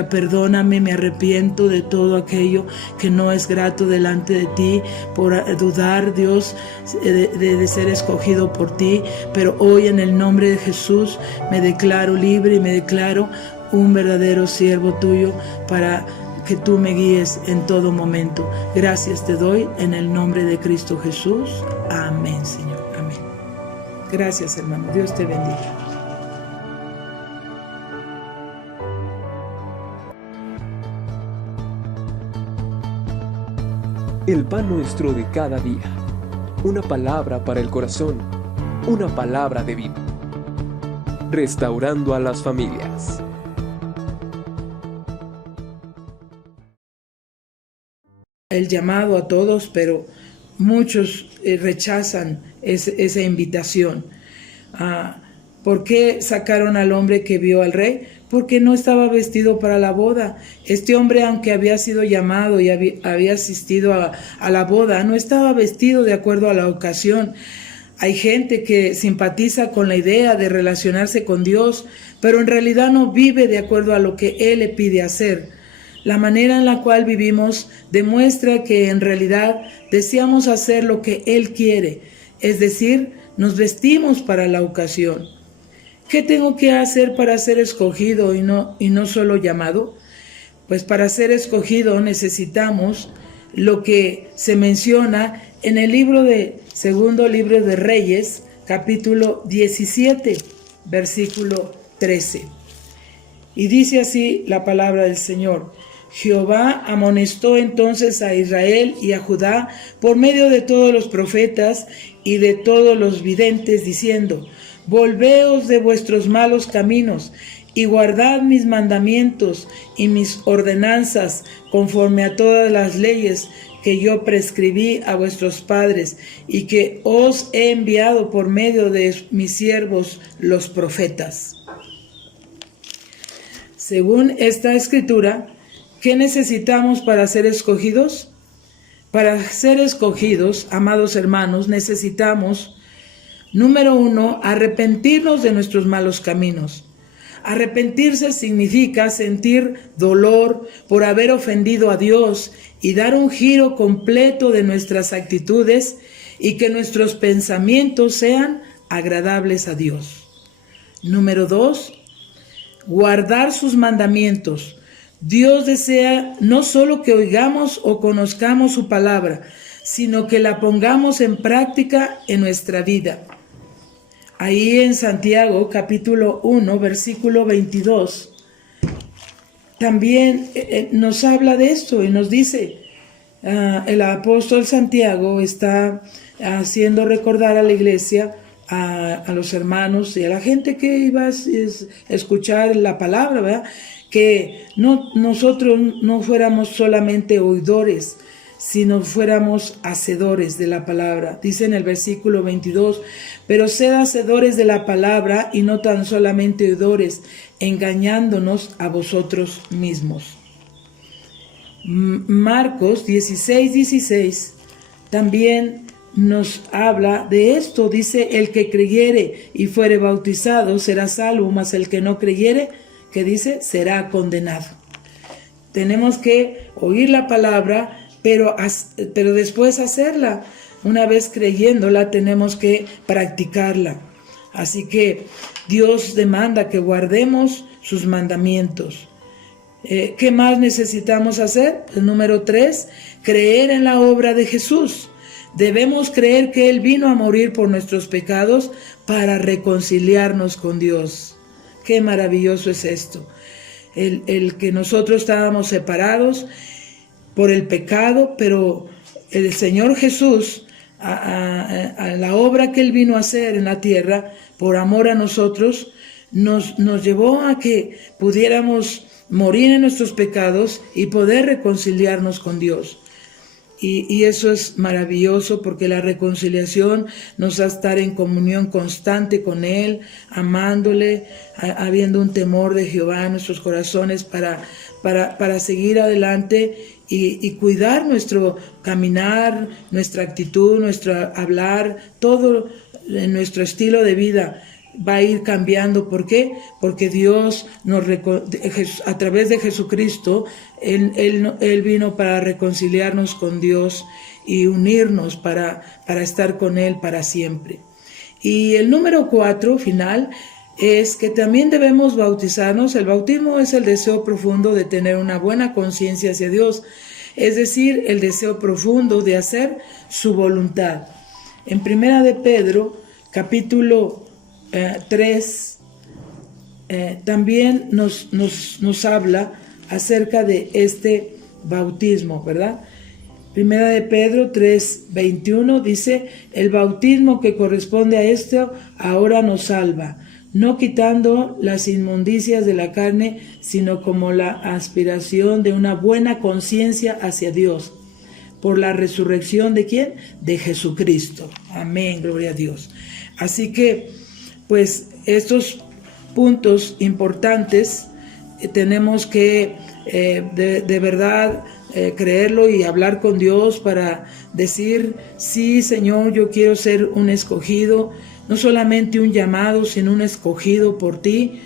Perdóname, me arrepiento de todo aquello que no es grato delante de ti, por dudar, Dios, de ser escogido por ti. Pero hoy, en el nombre de Jesús, me declaro libre y me declaro un verdadero siervo tuyo, para que tú me guíes en todo momento. Gracias te doy en el nombre de Cristo Jesús. Amén, Señor. Amén. Gracias, hermano. Dios te bendiga. El pan nuestro de cada día. Una palabra para el corazón. Una palabra de vida. Restaurando a las familias. El llamado a todos, pero muchos rechazan esa invitación. ¿Por qué sacaron al hombre que vio al rey? Porque no estaba vestido para la boda. Este hombre, aunque había sido llamado y había asistido a la boda, no estaba vestido de acuerdo a la ocasión. Hay gente que simpatiza con la idea de relacionarse con Dios, pero en realidad no vive de acuerdo a lo que Él le pide hacer. La manera en la cual vivimos demuestra que en realidad deseamos hacer lo que Él quiere, es decir, nos vestimos para la ocasión. ¿Qué tengo que hacer para ser escogido y no solo llamado? Pues para ser escogido necesitamos lo que se menciona en el segundo libro de Reyes, capítulo 17, versículo 13. Y dice así la palabra del Señor: Jehová amonestó entonces a Israel y a Judá por medio de todos los profetas y de todos los videntes, diciendo: Volveos de vuestros malos caminos y guardad mis mandamientos y mis ordenanzas conforme a todas las leyes que yo prescribí a vuestros padres y que os he enviado por medio de mis siervos los profetas. Según esta escritura, ¿qué necesitamos para ser escogidos? Para ser escogidos, amados hermanos, necesitamos, número 1, arrepentirnos de nuestros malos caminos. Arrepentirse significa sentir dolor por haber ofendido a Dios y dar un giro completo de nuestras actitudes y que nuestros pensamientos sean agradables a Dios. Número 2, guardar sus mandamientos. Dios desea no solo que oigamos o conozcamos su palabra, sino que la pongamos en práctica en nuestra vida. Ahí en Santiago, capítulo 1, versículo 22, también nos habla de esto y nos dice, el apóstol Santiago está haciendo recordar a la iglesia, a los hermanos y a la gente que iba a escuchar la palabra, ¿verdad? Que nosotros no fuéramos solamente oidores, sino fuéramos hacedores de la palabra. Dice en el versículo 22, pero sed hacedores de la palabra y no tan solamente oidores, engañándonos a vosotros mismos. Marcos 16:16 también nos habla de esto. Dice, el que creyere y fuere bautizado será salvo, mas el que no creyere, que dice, será condenado. Tenemos que oír la palabra, pero después hacerla. Una vez creyéndola, tenemos que practicarla. Así que Dios demanda que guardemos sus mandamientos. ¿Qué más necesitamos hacer? El número 3, creer en la obra de Jesús. Debemos creer que Él vino a morir por nuestros pecados para reconciliarnos con Dios. Qué maravilloso es esto. El que nosotros estábamos separados por el pecado, pero el Señor Jesús, a la obra que Él vino a hacer en la tierra, por amor a nosotros, nos llevó a que pudiéramos morir en nuestros pecados y poder reconciliarnos con Dios. Y eso es maravilloso porque la reconciliación nos hace estar en comunión constante con Él, amándole, habiendo un temor de Jehová en nuestros corazones para seguir adelante y cuidar nuestro caminar, nuestra actitud, nuestro hablar, todo en nuestro estilo de vida va a ir cambiando. ¿Por qué? Porque Dios a través de Jesucristo, Él vino para reconciliarnos con Dios y unirnos para estar con Él para siempre. Y el número 4, final, es que también debemos bautizarnos. El bautismo es el deseo profundo de tener una buena conciencia hacia Dios, es decir, el deseo profundo de hacer su voluntad. En Primera de Pedro, capítulo 3, también nos habla acerca de este bautismo, ¿verdad? Primera de Pedro 3:21 dice, el bautismo que corresponde a esto ahora nos salva, no quitando las inmundicias de la carne, sino como la aspiración de una buena conciencia hacia Dios, por la resurrección ¿de quién? De Jesucristo. Amén, gloria a Dios. Así que, pues, estos puntos importantes tenemos que de verdad creerlo y hablar con Dios para decir, sí, Señor, yo quiero ser un escogido, no solamente un llamado, sino un escogido por ti.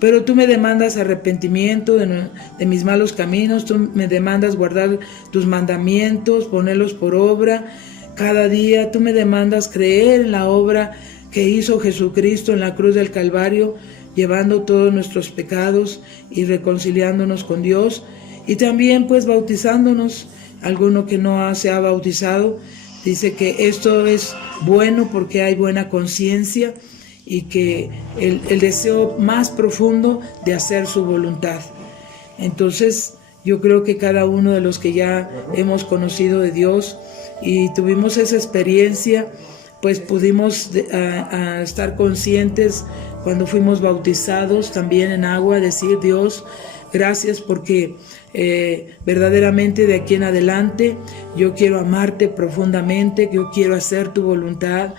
Pero tú me demandas arrepentimiento de mis malos caminos, tú me demandas guardar tus mandamientos, ponerlos por obra cada día, tú me demandas creer en la obra que hizo Jesucristo en la cruz del Calvario, llevando todos nuestros pecados y reconciliándonos con Dios, y también pues bautizándonos. Alguno que no se ha bautizado dice que esto es bueno porque hay buena conciencia y que el deseo más profundo de hacer su voluntad. Entonces yo creo que cada uno de los que ya hemos conocido de Dios y tuvimos esa experiencia pues pudimos estar conscientes cuando fuimos bautizados también en agua, decir: Dios, gracias porque verdaderamente de aquí en adelante yo quiero amarte profundamente, yo quiero hacer tu voluntad,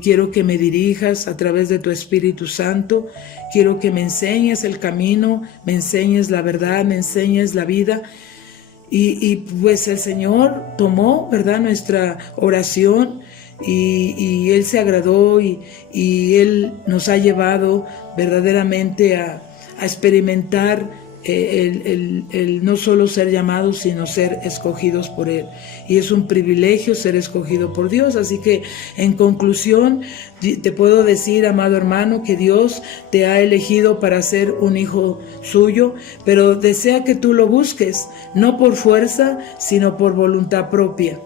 quiero que me dirijas a través de tu Espíritu Santo, quiero que me enseñes el camino, me enseñes la verdad, me enseñes la vida. Y pues el Señor tomó, ¿verdad?, nuestra oración y Él se agradó y Él nos ha llevado verdaderamente a experimentar el no solo ser llamados, sino ser escogidos por Él. Y es un privilegio ser escogido por Dios. Así que, en conclusión, te puedo decir, amado hermano, que Dios te ha elegido para ser un hijo suyo, pero desea que tú lo busques, no por fuerza, sino por voluntad propia.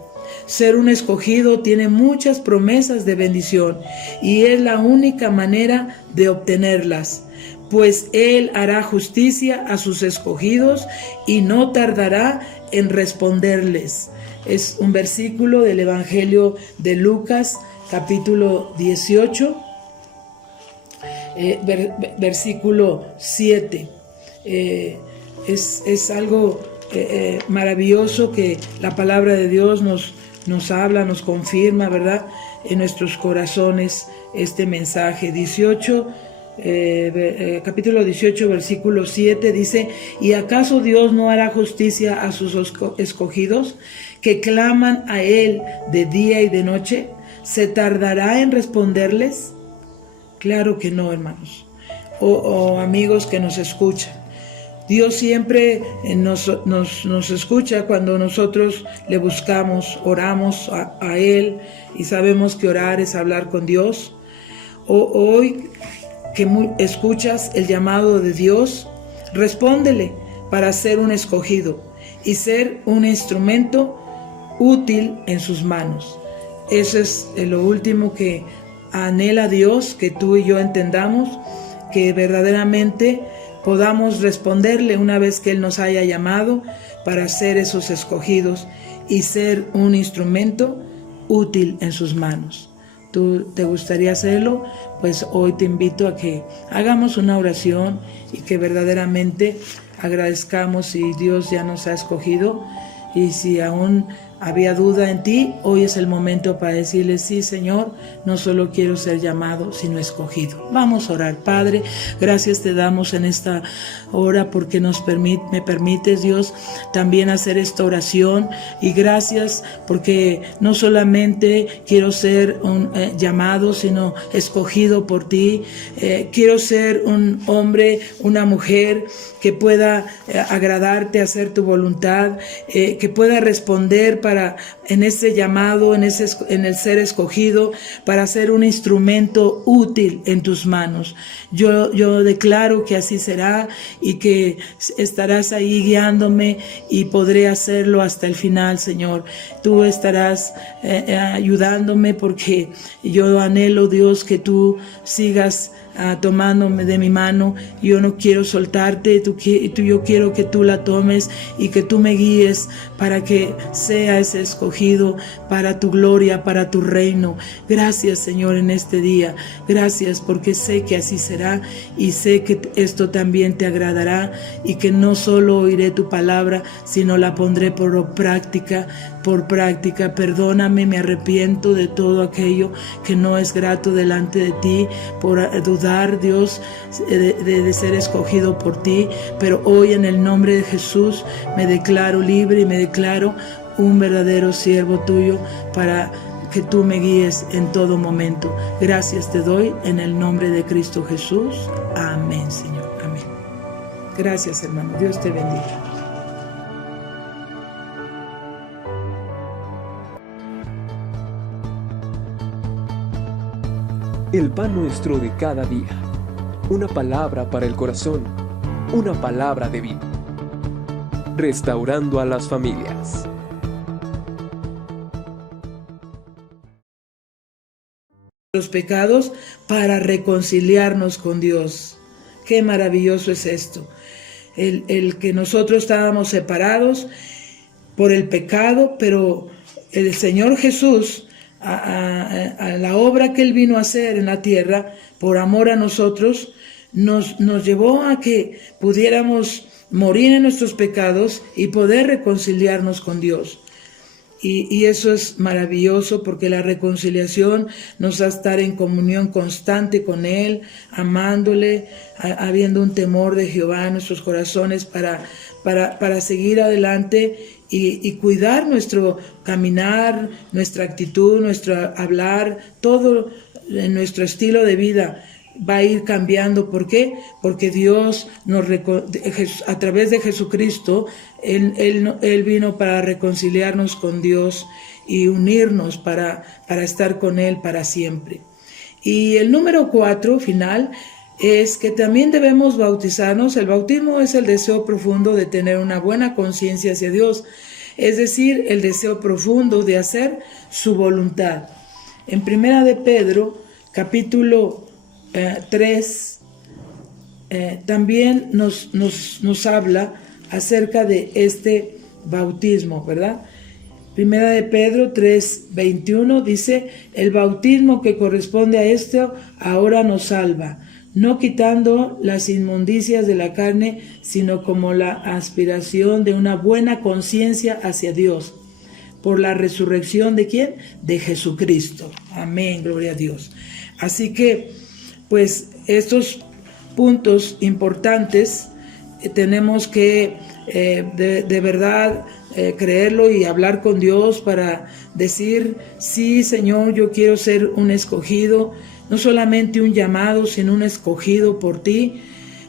Ser un escogido tiene muchas promesas de bendición y es la única manera de obtenerlas. Pues Él hará justicia a sus escogidos y no tardará en responderles. Es un versículo del Evangelio de Lucas, capítulo 18, versículo 7. Es algo maravilloso que la palabra de Dios nos habla, nos confirma, ¿verdad?, en nuestros corazones este mensaje. Capítulo 18, versículo 7 dice: ¿Y acaso Dios no hará justicia a sus escogidos, que claman a Él de día y de noche? ¿Se tardará en responderles? Claro que no, hermanos, o amigos que nos escuchan. Dios siempre nos escucha cuando nosotros le buscamos, oramos a Él, y sabemos que orar es hablar con Dios. Hoy que escuchas el llamado de Dios, respóndele para ser un escogido y ser un instrumento útil en sus manos. Eso es lo último que anhela Dios, que tú y yo entendamos, que verdaderamente podamos responderle una vez que Él nos haya llamado para ser esos escogidos y ser un instrumento útil en sus manos. ¿Tú te gustaría hacerlo? Pues hoy te invito a que hagamos una oración y que verdaderamente agradezcamos si Dios ya nos ha escogido, y si aún había duda en ti, hoy es el momento para decirle: sí, Señor, no solo quiero ser llamado, sino escogido. Vamos a orar. Padre, gracias te damos en esta hora porque me permites, Dios, también hacer esta oración, y gracias porque no solamente quiero ser un llamado, sino escogido por ti. Quiero ser un hombre, una mujer que pueda agradarte, hacer tu voluntad, que pueda responder en ese llamado, en el ser escogido, para ser un instrumento útil en tus manos. Yo declaro que así será y que estarás ahí guiándome y podré hacerlo hasta el final, Señor. Tú estarás ayudándome, porque yo anhelo, Dios, que tú sigas tomándome de mi mano. Yo no quiero soltarte, yo quiero que tú la tomes y que tú me guíes para que sea ese escogido para tu gloria, para tu reino. Gracias, Señor, en este día. Gracias porque sé que así será, y sé que esto también te agradará, y que no solo oiré tu palabra, sino la pondré por práctica. Perdóname, me arrepiento de todo aquello que no es grato delante de ti, por dudar, Dios, de ser escogido por ti. Pero hoy, en el nombre de Jesús, me declaro libre y me declaro un verdadero siervo tuyo, para que tú me guíes en todo momento. Gracias te doy en el nombre de Cristo Jesús. Amén, Señor. Amén. Gracias, hermano. Dios te bendiga. El pan nuestro de cada día. Una palabra para el corazón. Una palabra de vida. Restaurando a las familias. Los pecados para reconciliarnos con Dios. Qué maravilloso es esto. El que nosotros estábamos separados por el pecado, pero el Señor Jesús a la obra que Él vino a hacer en la tierra, por amor a nosotros, nos llevó a que pudiéramos morir en nuestros pecados y poder reconciliarnos con Dios. Y eso es maravilloso, porque la reconciliación nos hace estar en comunión constante con Él, amándole, habiendo un temor de Jehová en nuestros corazones para seguir adelante y cuidar nuestro caminar, nuestra actitud, nuestro hablar, todo en nuestro estilo de vida va a ir cambiando. ¿Por qué? Porque Dios a través de Jesucristo, Él vino para reconciliarnos con Dios y unirnos para estar con Él para siempre. Y el número 4, final, es que también debemos bautizarnos. El bautismo es el deseo profundo de tener una buena conciencia hacia Dios, es decir, el deseo profundo de hacer su voluntad. En Primera de Pedro, capítulo 3, también nos habla acerca de este bautismo, ¿verdad? Primera de Pedro 3:21 dice: el bautismo que corresponde a esto ahora nos salva, no quitando las inmundicias de la carne, sino como la aspiración de una buena conciencia hacia Dios, por la resurrección ¿de quién? De Jesucristo. Amén, gloria a Dios. Así que, pues, estos puntos importantes tenemos que de verdad creerlo y hablar con Dios para decir: sí, Señor, yo quiero ser un escogido, no solamente un llamado, sino un escogido por ti.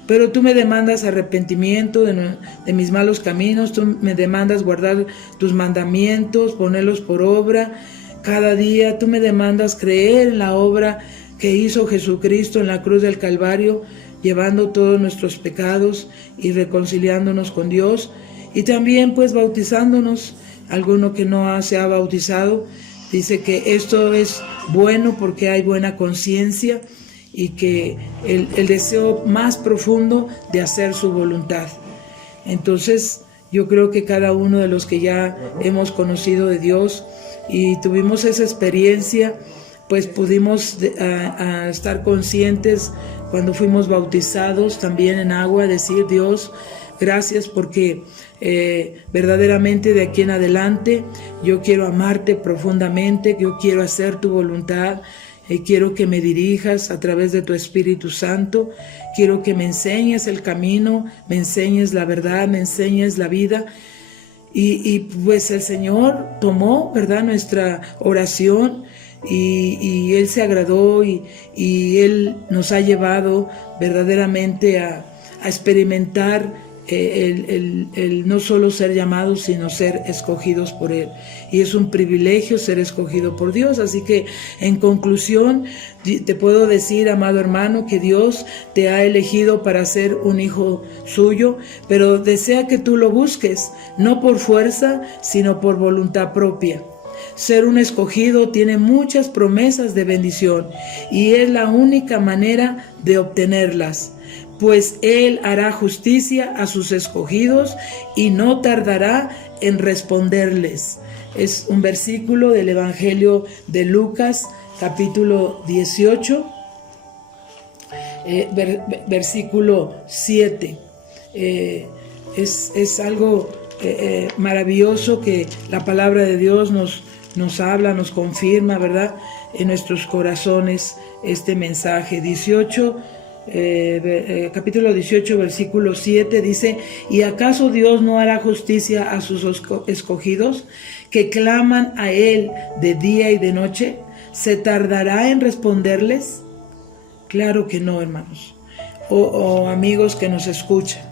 Pero tú me demandas arrepentimiento de mis malos caminos, tú me demandas guardar tus mandamientos, ponerlos por obra cada día. Tú me demandas creer en la obra que hizo Jesucristo en la cruz del Calvario, llevando todos nuestros pecados y reconciliándonos con Dios. Y también, pues, bautizándonos. Alguno que no se ha bautizado dice que esto es bueno porque hay buena conciencia y que el deseo más profundo de hacer su voluntad. Entonces, yo creo que cada uno de los que ya hemos conocido de Dios y tuvimos esa experiencia, pues pudimos estar conscientes cuando fuimos bautizados también en agua, decir: Dios, gracias, porque verdaderamente de aquí en adelante yo quiero amarte profundamente, yo quiero hacer tu voluntad, quiero que me dirijas a través de tu Espíritu Santo, quiero que me enseñes el camino, me enseñes la verdad, me enseñes la vida. Y pues el Señor tomó, ¿verdad?, nuestra oración, y Él se agradó y Él nos ha llevado verdaderamente a experimentar el no solo ser llamados, sino ser escogidos por Él. Y es un privilegio ser escogido por Dios. Así que, en conclusión, te puedo decir, amado hermano, que Dios te ha elegido para ser un hijo suyo, pero desea que tú lo busques, no por fuerza, sino por voluntad propia. Ser un escogido tiene muchas promesas de bendición y es la única manera de obtenerlas, pues Él hará justicia a sus escogidos y no tardará en responderles. Es un versículo del Evangelio de Lucas, capítulo 18, versículo 7. Es algo maravilloso que la palabra de Dios nos habla, nos confirma, ¿verdad?, en nuestros corazones este mensaje. Capítulo 18, versículo 7 dice: ¿y acaso Dios no hará justicia a sus escogidos, que claman a Él de día y de noche? ¿Se tardará en responderles? Claro que no, hermanos, o amigos que nos escuchan.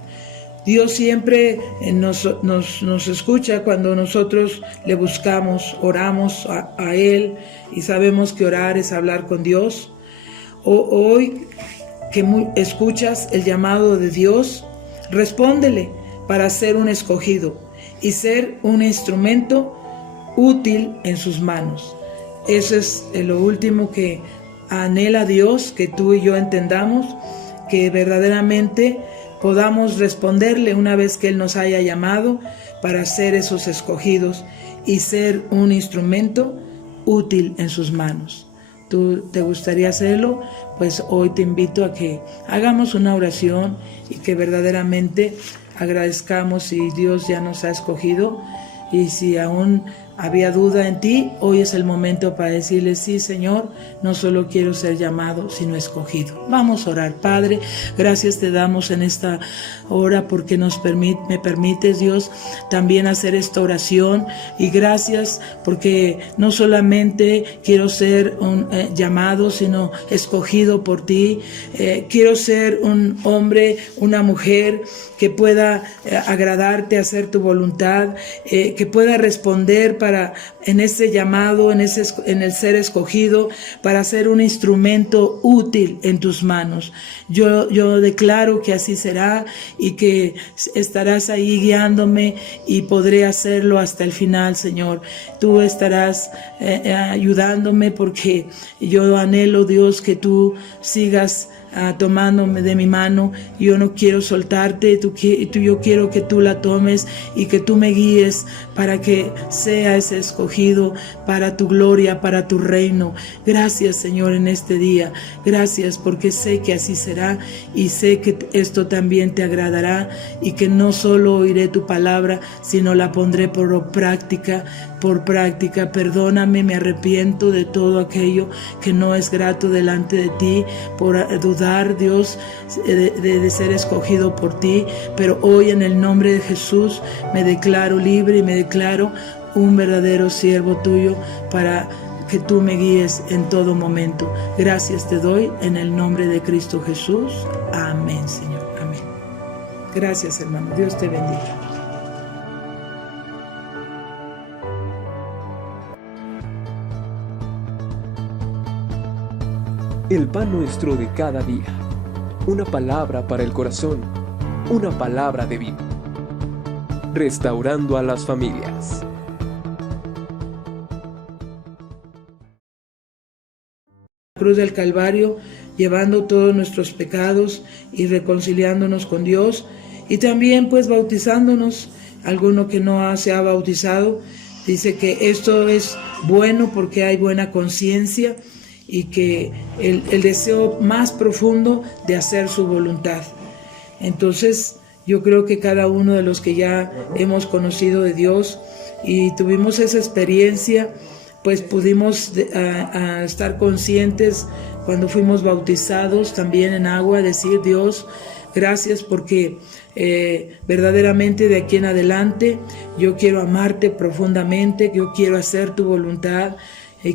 Dios siempre nos escucha cuando nosotros le buscamos, oramos a Él, y sabemos que orar es hablar con Dios. Hoy que escuchas el llamado de Dios, respóndele para ser un escogido y ser un instrumento útil en sus manos. Eso es lo último que anhela Dios, que tú y yo entendamos, que verdaderamente podamos responderle una vez que Él nos haya llamado para ser esos escogidos y ser un instrumento útil en sus manos. ¿Tú te gustaría hacerlo? Pues hoy te invito a que hagamos una oración y que verdaderamente agradezcamos si Dios ya nos ha escogido, y si aún había duda en ti, hoy es el momento para decirle: sí, Señor, no solo quiero ser llamado, sino escogido. Vamos a orar. Padre, gracias te damos en esta hora porque me permites, Dios, también hacer esta oración, y gracias porque no solamente quiero ser un llamado, sino escogido por ti. Quiero ser un hombre, una mujer que pueda agradarte, hacer tu voluntad, que pueda responder en ese llamado, en el ser escogido, para ser un instrumento útil en tus manos. Yo declaro que así será, y que estarás ahí guiándome, y podré hacerlo hasta el final, Señor. Tú estarás ayudándome, porque yo anhelo, Dios, que tú sigas tomándome de mi mano. Yo no quiero soltarte, yo quiero que tú la tomes y que tú me guíes para que sea ese escogido para tu gloria, para tu reino. Gracias, Señor, en este día. Gracias porque sé que así será, y sé que esto también te agradará, y que no solo oiré tu palabra, sino la pondré por práctica. Perdóname, me arrepiento de todo aquello que no es grato delante de ti, por dudar, Dios, de ser escogido por ti. Pero hoy, en el nombre de Jesús, me declaro libre y me declaro un verdadero siervo tuyo, para que tú me guíes en todo momento. Gracias te doy en el nombre de Cristo Jesús. Amén, Señor. Amén. Gracias, hermano. Dios te bendiga. El pan nuestro de cada día. Una palabra para el corazón. Una palabra de vida. Restaurando a las familias. Cruz del Calvario, llevando todos nuestros pecados y reconciliándonos con Dios, y también pues bautizándonos. Alguno que no se ha bautizado dice que esto es bueno porque hay buena conciencia, y que el deseo más profundo de hacer su voluntad. Entonces yo creo que cada uno de los que ya hemos conocido de Dios y tuvimos esa experiencia, pues pudimos estar conscientes cuando fuimos bautizados también en agua, decir: Dios, gracias porque verdaderamente de aquí en adelante yo quiero amarte profundamente, yo quiero hacer tu voluntad.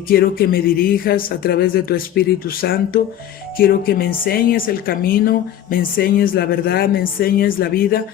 Quiero que me dirijas a través de tu Espíritu Santo. Quiero que me enseñes el camino, me enseñes la verdad, me enseñes la vida.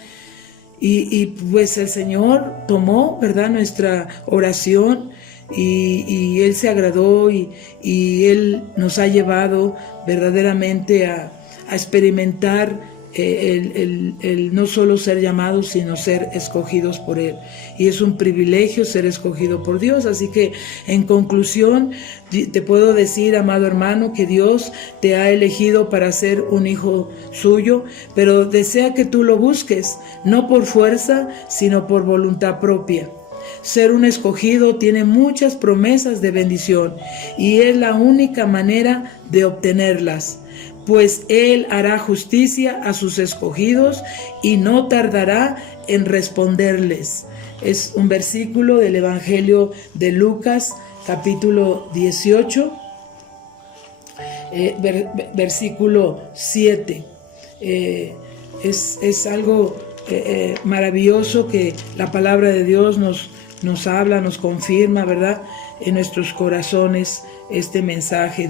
Y pues el Señor tomó, ¿verdad?, nuestra oración, y Él se agradó, y Él nos ha llevado verdaderamente a experimentar el no solo ser llamados, sino ser escogidos por Él. Y es un privilegio ser escogido por Dios. Así que, en conclusión, te puedo decir, amado hermano, que Dios te ha elegido para ser un hijo suyo, pero desea que tú lo busques, no por fuerza, sino por voluntad propia. Ser un escogido tiene muchas promesas de bendición, y es la única manera de obtenerlas. Pues Él hará justicia a sus escogidos y no tardará en responderles. Es un versículo del Evangelio de Lucas, capítulo 18, versículo 7. Es algo maravilloso que la palabra de Dios nos habla, nos confirma, ¿verdad?, en nuestros corazones este mensaje.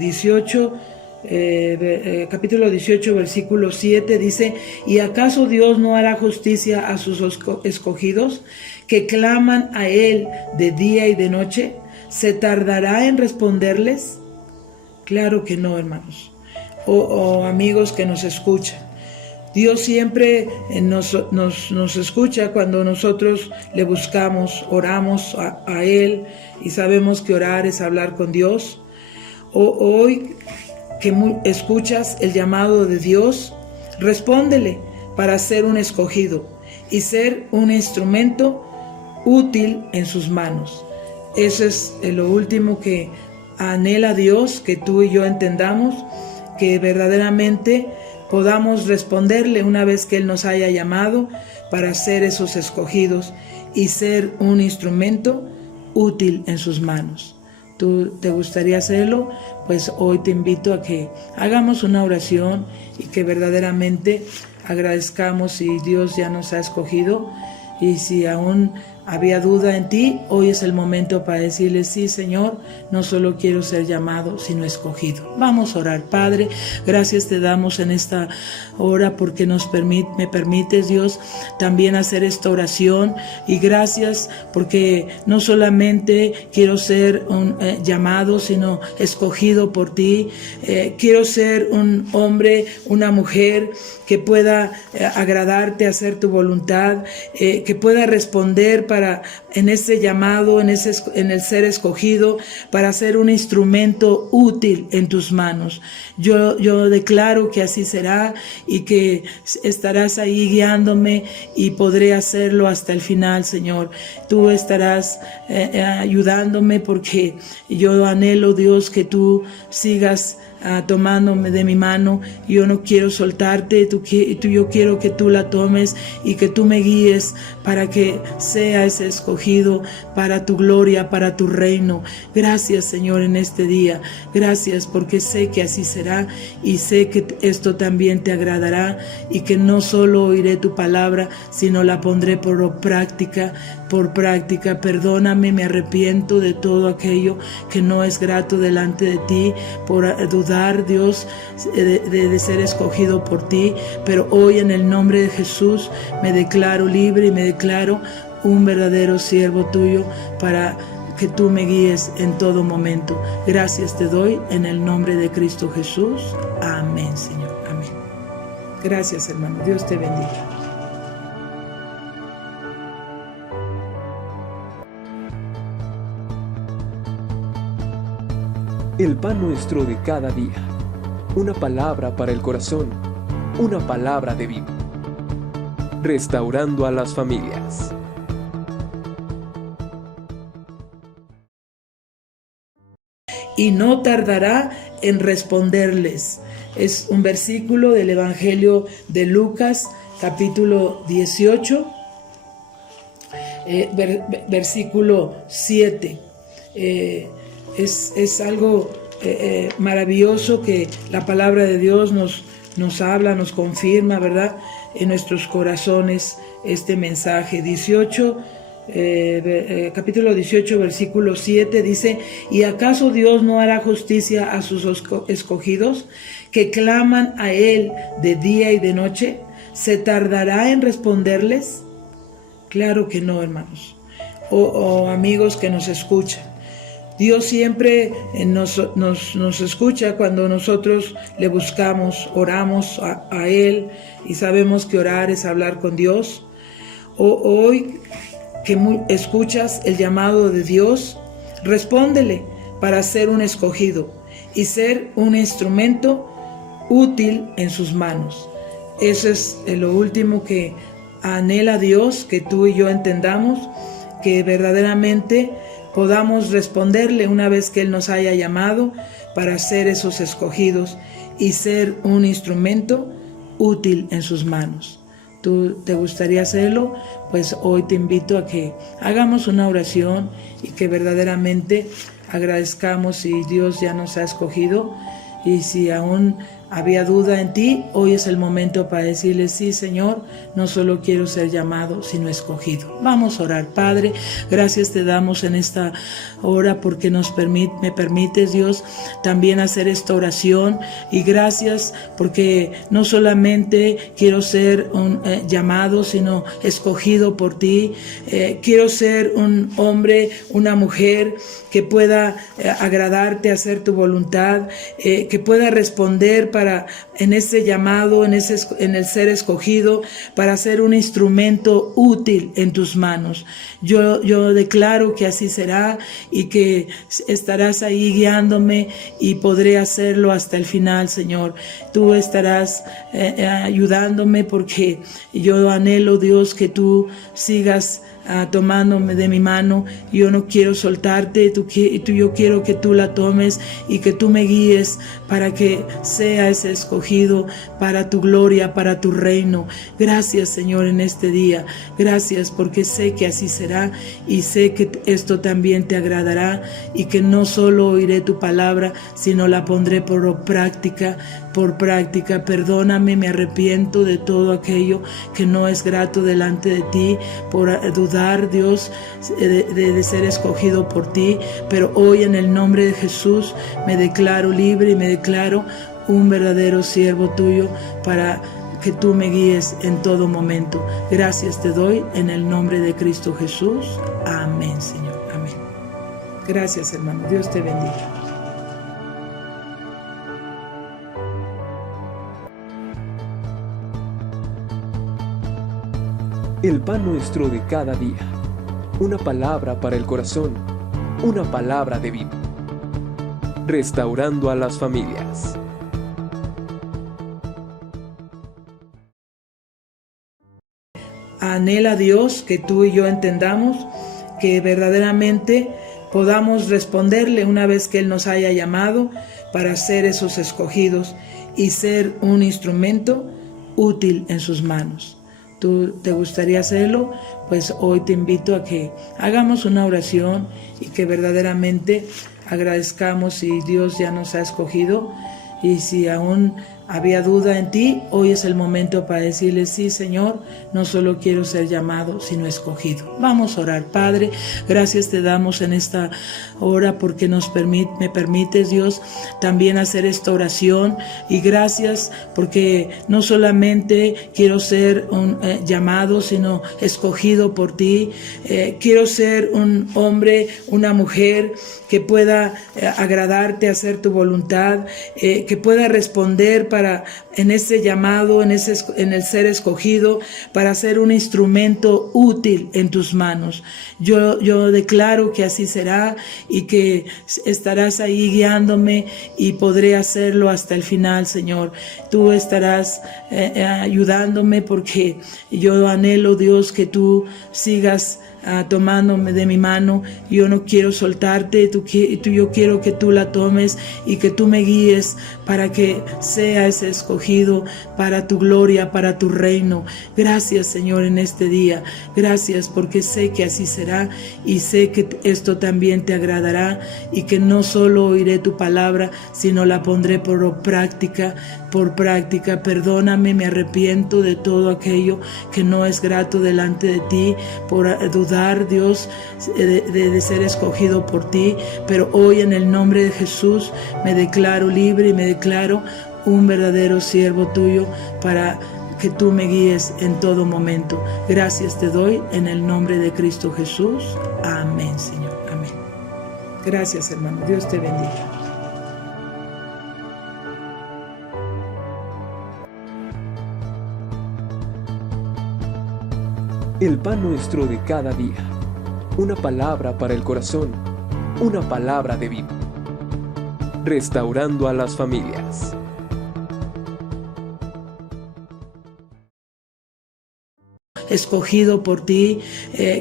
Capítulo 18, versículo 7 dice: ¿Y acaso Dios no hará justicia a sus escogidos, que claman a Él de día y de noche? ¿Se tardará en responderles? Claro que no, hermanos, o amigos que nos escuchan. Dios siempre nos escucha cuando nosotros le buscamos, oramos a Él, y sabemos que orar es hablar con Dios. Hoy que escuchas el llamado de Dios, respóndele para ser un escogido y ser un instrumento útil en sus manos. Eso es lo último que anhela Dios, que tú y yo entendamos, que verdaderamente podamos responderle una vez que Él nos haya llamado para ser esos escogidos y ser un instrumento útil en sus manos. ¿Tú te gustaría hacerlo? Pues hoy te invito a que hagamos una oración y que verdaderamente agradezcamos si Dios ya nos ha escogido, y si aún había duda en ti, hoy es el momento para decirle: sí, Señor, no solo quiero ser llamado, sino escogido. Vamos a orar. Padre, gracias te damos en esta hora porque me permites, Dios, también hacer esta oración, y gracias porque no solamente quiero ser un llamado, sino escogido por ti. Quiero ser un hombre, una mujer que pueda agradarte, hacer tu voluntad, que pueda responder en ese llamado, en el ser escogido, para ser un instrumento útil en tus manos. Yo declaro que así será, y que estarás ahí guiándome, y podré hacerlo hasta el final, Señor. Tú estarás ayudándome, porque yo anhelo, Dios, que tú sigas tomándome de mi mano. Yo no quiero soltarte, yo quiero que tú la tomes y que tú me guíes para que sea ese escogido para tu gloria, para tu reino. Gracias, Señor, en este día. Gracias porque sé que así será, y sé que esto también te agradará, y que no solo oiré tu palabra, sino la pondré por práctica. Perdóname, me arrepiento de todo aquello que no es grato delante de ti, por dudar, Dios, de ser escogido por ti. Pero hoy, en el nombre de Jesús, me declaro libre y me declaro un verdadero siervo tuyo, para que tú me guíes en todo momento. Gracias te doy en el nombre de Cristo Jesús. Amén, Señor. Amén. Gracias, hermano. Dios te bendiga. El pan nuestro de cada día. Una palabra para el corazón. Una palabra de vida. Restaurando a las familias. Y no tardará en responderles. Es un versículo del Evangelio de Lucas, capítulo 18, versículo 7. Es algo maravilloso que la palabra de Dios nos habla, nos confirma, ¿verdad?, en nuestros corazones este mensaje. Capítulo 18, versículo 7 dice: ¿y acaso Dios no hará justicia a sus escogidos, que claman a Él de día y de noche? ¿Se tardará en responderles? Claro que no, hermanos, o amigos que nos escuchan. Dios siempre nos escucha cuando nosotros le buscamos, oramos a Él, y sabemos que orar es hablar con Dios. Hoy que escuchas el llamado de Dios, respóndele para ser un escogido y ser un instrumento útil en sus manos. Eso es lo último que anhela Dios, que tú y yo entendamos, que verdaderamente podamos responderle una vez que Él nos haya llamado para ser esos escogidos y ser un instrumento útil en sus manos. ¿Tú te gustaría hacerlo? Pues hoy te invito a que hagamos una oración y que verdaderamente agradezcamos si Dios ya nos ha escogido, y si aún había duda en ti, hoy es el momento para decirle: sí, Señor, no solo quiero ser llamado, sino escogido. Vamos a orar. Padre, gracias te damos en esta hora porque me permites, Dios, también hacer esta oración, y gracias porque no solamente quiero ser un llamado, sino escogido por ti. Quiero ser un hombre, una mujer que pueda agradarte, hacer tu voluntad, que pueda responder en ese llamado, en el ser escogido, para ser un instrumento útil en tus manos. Yo declaro que así será, y que estarás ahí guiándome, y podré hacerlo hasta el final, Señor. Tú estarás ayudándome, porque yo anhelo, Dios, que tú sigas tomándome de mi mano. Yo no quiero soltarte, yo quiero que tú la tomes y que tú me guíes para que sea ese escogido para tu gloria, para tu reino. Gracias, Señor, en este día. Gracias porque sé que así será y sé que esto también te agradará y que no solo oiré tu palabra, sino la pondré por práctica. Perdóname, me arrepiento de todo aquello que no es grato delante de ti, por dudar, Dios, de ser escogido por ti, pero hoy en el nombre de Jesús me declaro libre y me declaro un verdadero siervo tuyo para que tú me guíes en todo momento. Gracias te doy en el nombre de Cristo Jesús. Amén, Señor. Amén. Gracias, hermano. Dios te bendiga. El pan nuestro de cada día. Una palabra para el corazón. Una palabra de vida. Restaurando a las familias. Anhela Dios que tú y yo entendamos que verdaderamente podamos responderle una vez que Él nos haya llamado para ser esos escogidos y ser un instrumento útil en sus manos. ¿Tú te gustaría hacerlo? Pues hoy te invito a que hagamos una oración y que verdaderamente agradezcamos si Dios ya nos ha escogido, y si aún había duda en ti, hoy es el momento para decirle: sí, Señor, no solo quiero ser llamado, sino escogido. Vamos a orar. Padre, gracias te damos en esta hora porque me permites, Dios, también hacer esta oración, y gracias porque no solamente quiero ser un llamado, sino escogido por ti. Quiero ser un hombre, una mujer que pueda agradarte, hacer tu voluntad, que pueda responder en ese llamado, en el ser escogido, para ser un instrumento útil en tus manos. Yo declaro que así será y que estarás ahí guiándome y podré hacerlo hasta el final, Señor. Tú estarás ayudándome porque yo anhelo, Dios, que tú sigas tomándome de mi mano. Yo no quiero soltarte, yo quiero que tú la tomes y que tú me guíes para que sea ese escogido para tu gloria, para tu reino. Gracias, Señor, en este día. Gracias porque sé que así será y sé que esto también te agradará y que no solo oiré tu palabra, sino la pondré por práctica. Perdóname, me arrepiento de todo aquello que no es grato delante de ti, por dudar, Dios, de ser escogido por ti, pero hoy en el nombre de Jesús me declaro libre y me declaro un verdadero siervo tuyo para que tú me guíes en todo momento. Gracias te doy en el nombre de Cristo Jesús. Amén, Señor. Amén. Gracias, hermano. Dios te bendiga. El pan nuestro de cada día. Una palabra para el corazón. Una palabra de vida. Restaurando a las familias. Escogido por ti.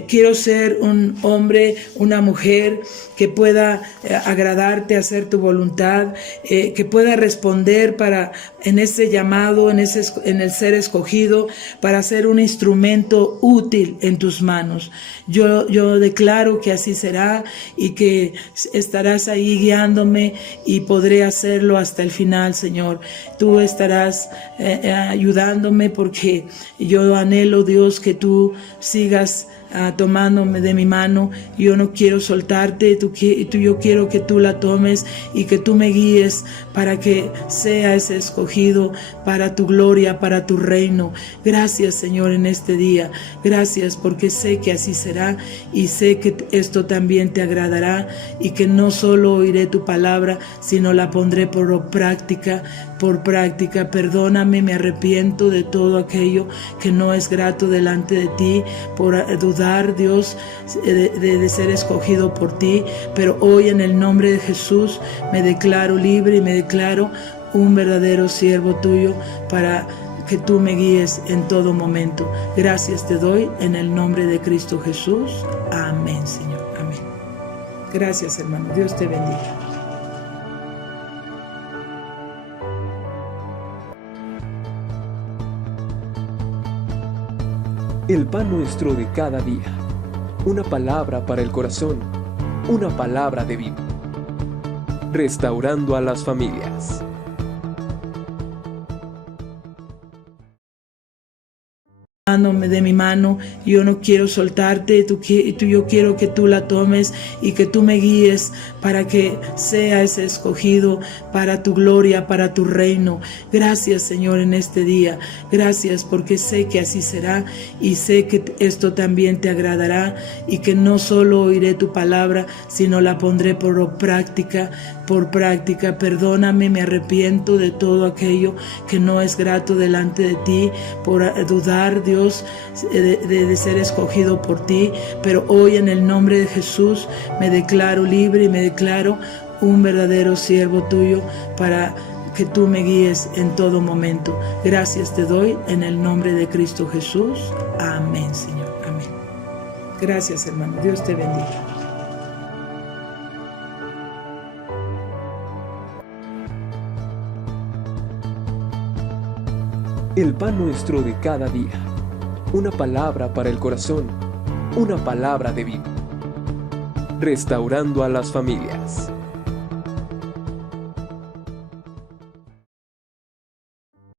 Quiero ser un hombre, una mujer que pueda agradarte, hacer tu voluntad, que pueda responder en ese llamado, en el ser escogido, para ser un instrumento útil en tus manos. Yo declaro que así será y que estarás ahí guiándome y podré hacerlo hasta el final, Señor. Tú estarás ayudándome porque yo anhelo, Dios, que tú sigas tomándome de mi mano. Yo no quiero soltarte, yo quiero que tú la tomes y que tú me guíes para que sea ese escogido para tu gloria, para tu reino. Gracias, Señor, en este día. Gracias porque sé que así será y sé que esto también te agradará y que no solo oiré tu palabra, sino la pondré por práctica. Perdóname, me arrepiento de todo aquello que no es grato delante de ti, por dudar, Dios, de ser escogido por ti, pero hoy en el nombre de Jesús me declaro libre y me declaro un verdadero siervo tuyo para que tú me guíes en todo momento. Gracias te doy en el nombre de Cristo Jesús. Amén, Señor. Amén. Gracias, hermano. Dios te bendiga. El pan nuestro de cada día. Una palabra para el corazón. Una palabra de vida. Restaurando a las familias. De mi mano, yo no quiero soltarte, yo quiero que tú la tomes y que tú me guíes para que sea ese escogido para tu gloria, para tu reino. Gracias, Señor, en este día. Gracias porque sé que así será y sé que esto también te agradará y que no solo oiré tu palabra, sino la pondré por práctica. Perdóname, me arrepiento de todo aquello que no es grato delante de ti, por dudar, Dios, de ser escogido por ti, pero hoy en el nombre de Jesús me declaro libre y me declaro un verdadero siervo tuyo para que tú me guíes en todo momento. Gracias te doy en el nombre de Cristo Jesús. Amén, Señor. Amén. Gracias, hermano. Dios te bendiga. El pan nuestro de cada día. Una palabra para el corazón. Una palabra de vida. Restaurando a las familias.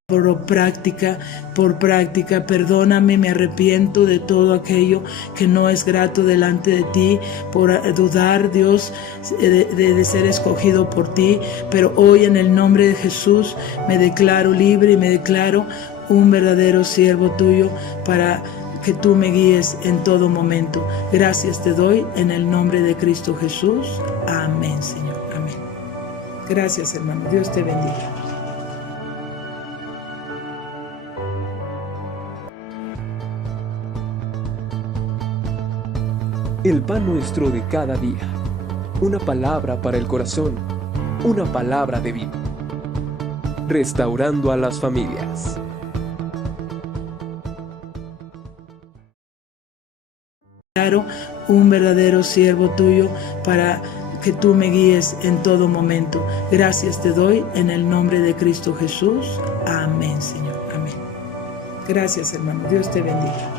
Por práctica, perdóname, me arrepiento de todo aquello que no es grato delante de ti, por dudar, Dios, de ser escogido por ti, pero hoy en el nombre de Jesús me declaro libre y me declaro un verdadero siervo tuyo para que tú me guíes en todo momento. Gracias te doy en el nombre de Cristo Jesús. Amén, Señor. Amén. Gracias, hermano. Dios te bendiga. El pan nuestro de cada día. Una palabra para el corazón. Una palabra de vida. Restaurando a las familias. Un verdadero siervo tuyo para que tú me guíes en todo momento. Gracias te doy en el nombre de Cristo Jesús. Amén, Señor. Amén. Gracias, hermano. Dios te bendiga.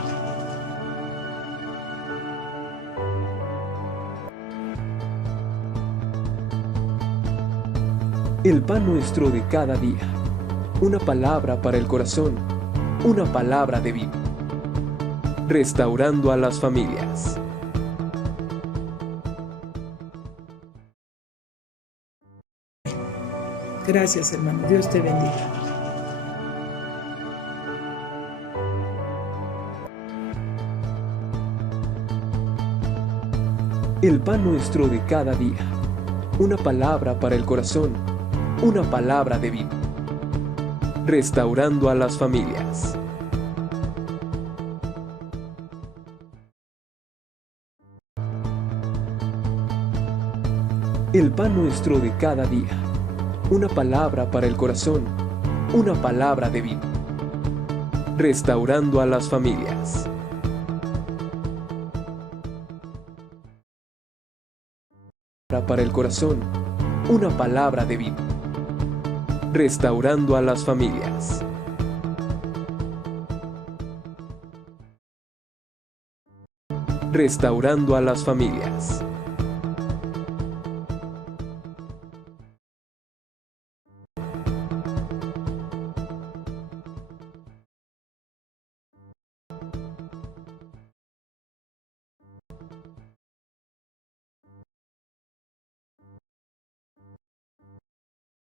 El pan nuestro de cada día. Una palabra para el corazón. Una palabra de vida. Restaurando a las familias. Gracias, hermano. Dios te bendiga. El pan nuestro de cada día. Una palabra para el corazón. Una palabra de vida. Restaurando a las familias. El pan nuestro de cada día. Una palabra para el corazón. Una palabra de vida. Restaurando a las familias. Para el corazón. Una palabra de vida. Restaurando a las familias. Restaurando a las familias.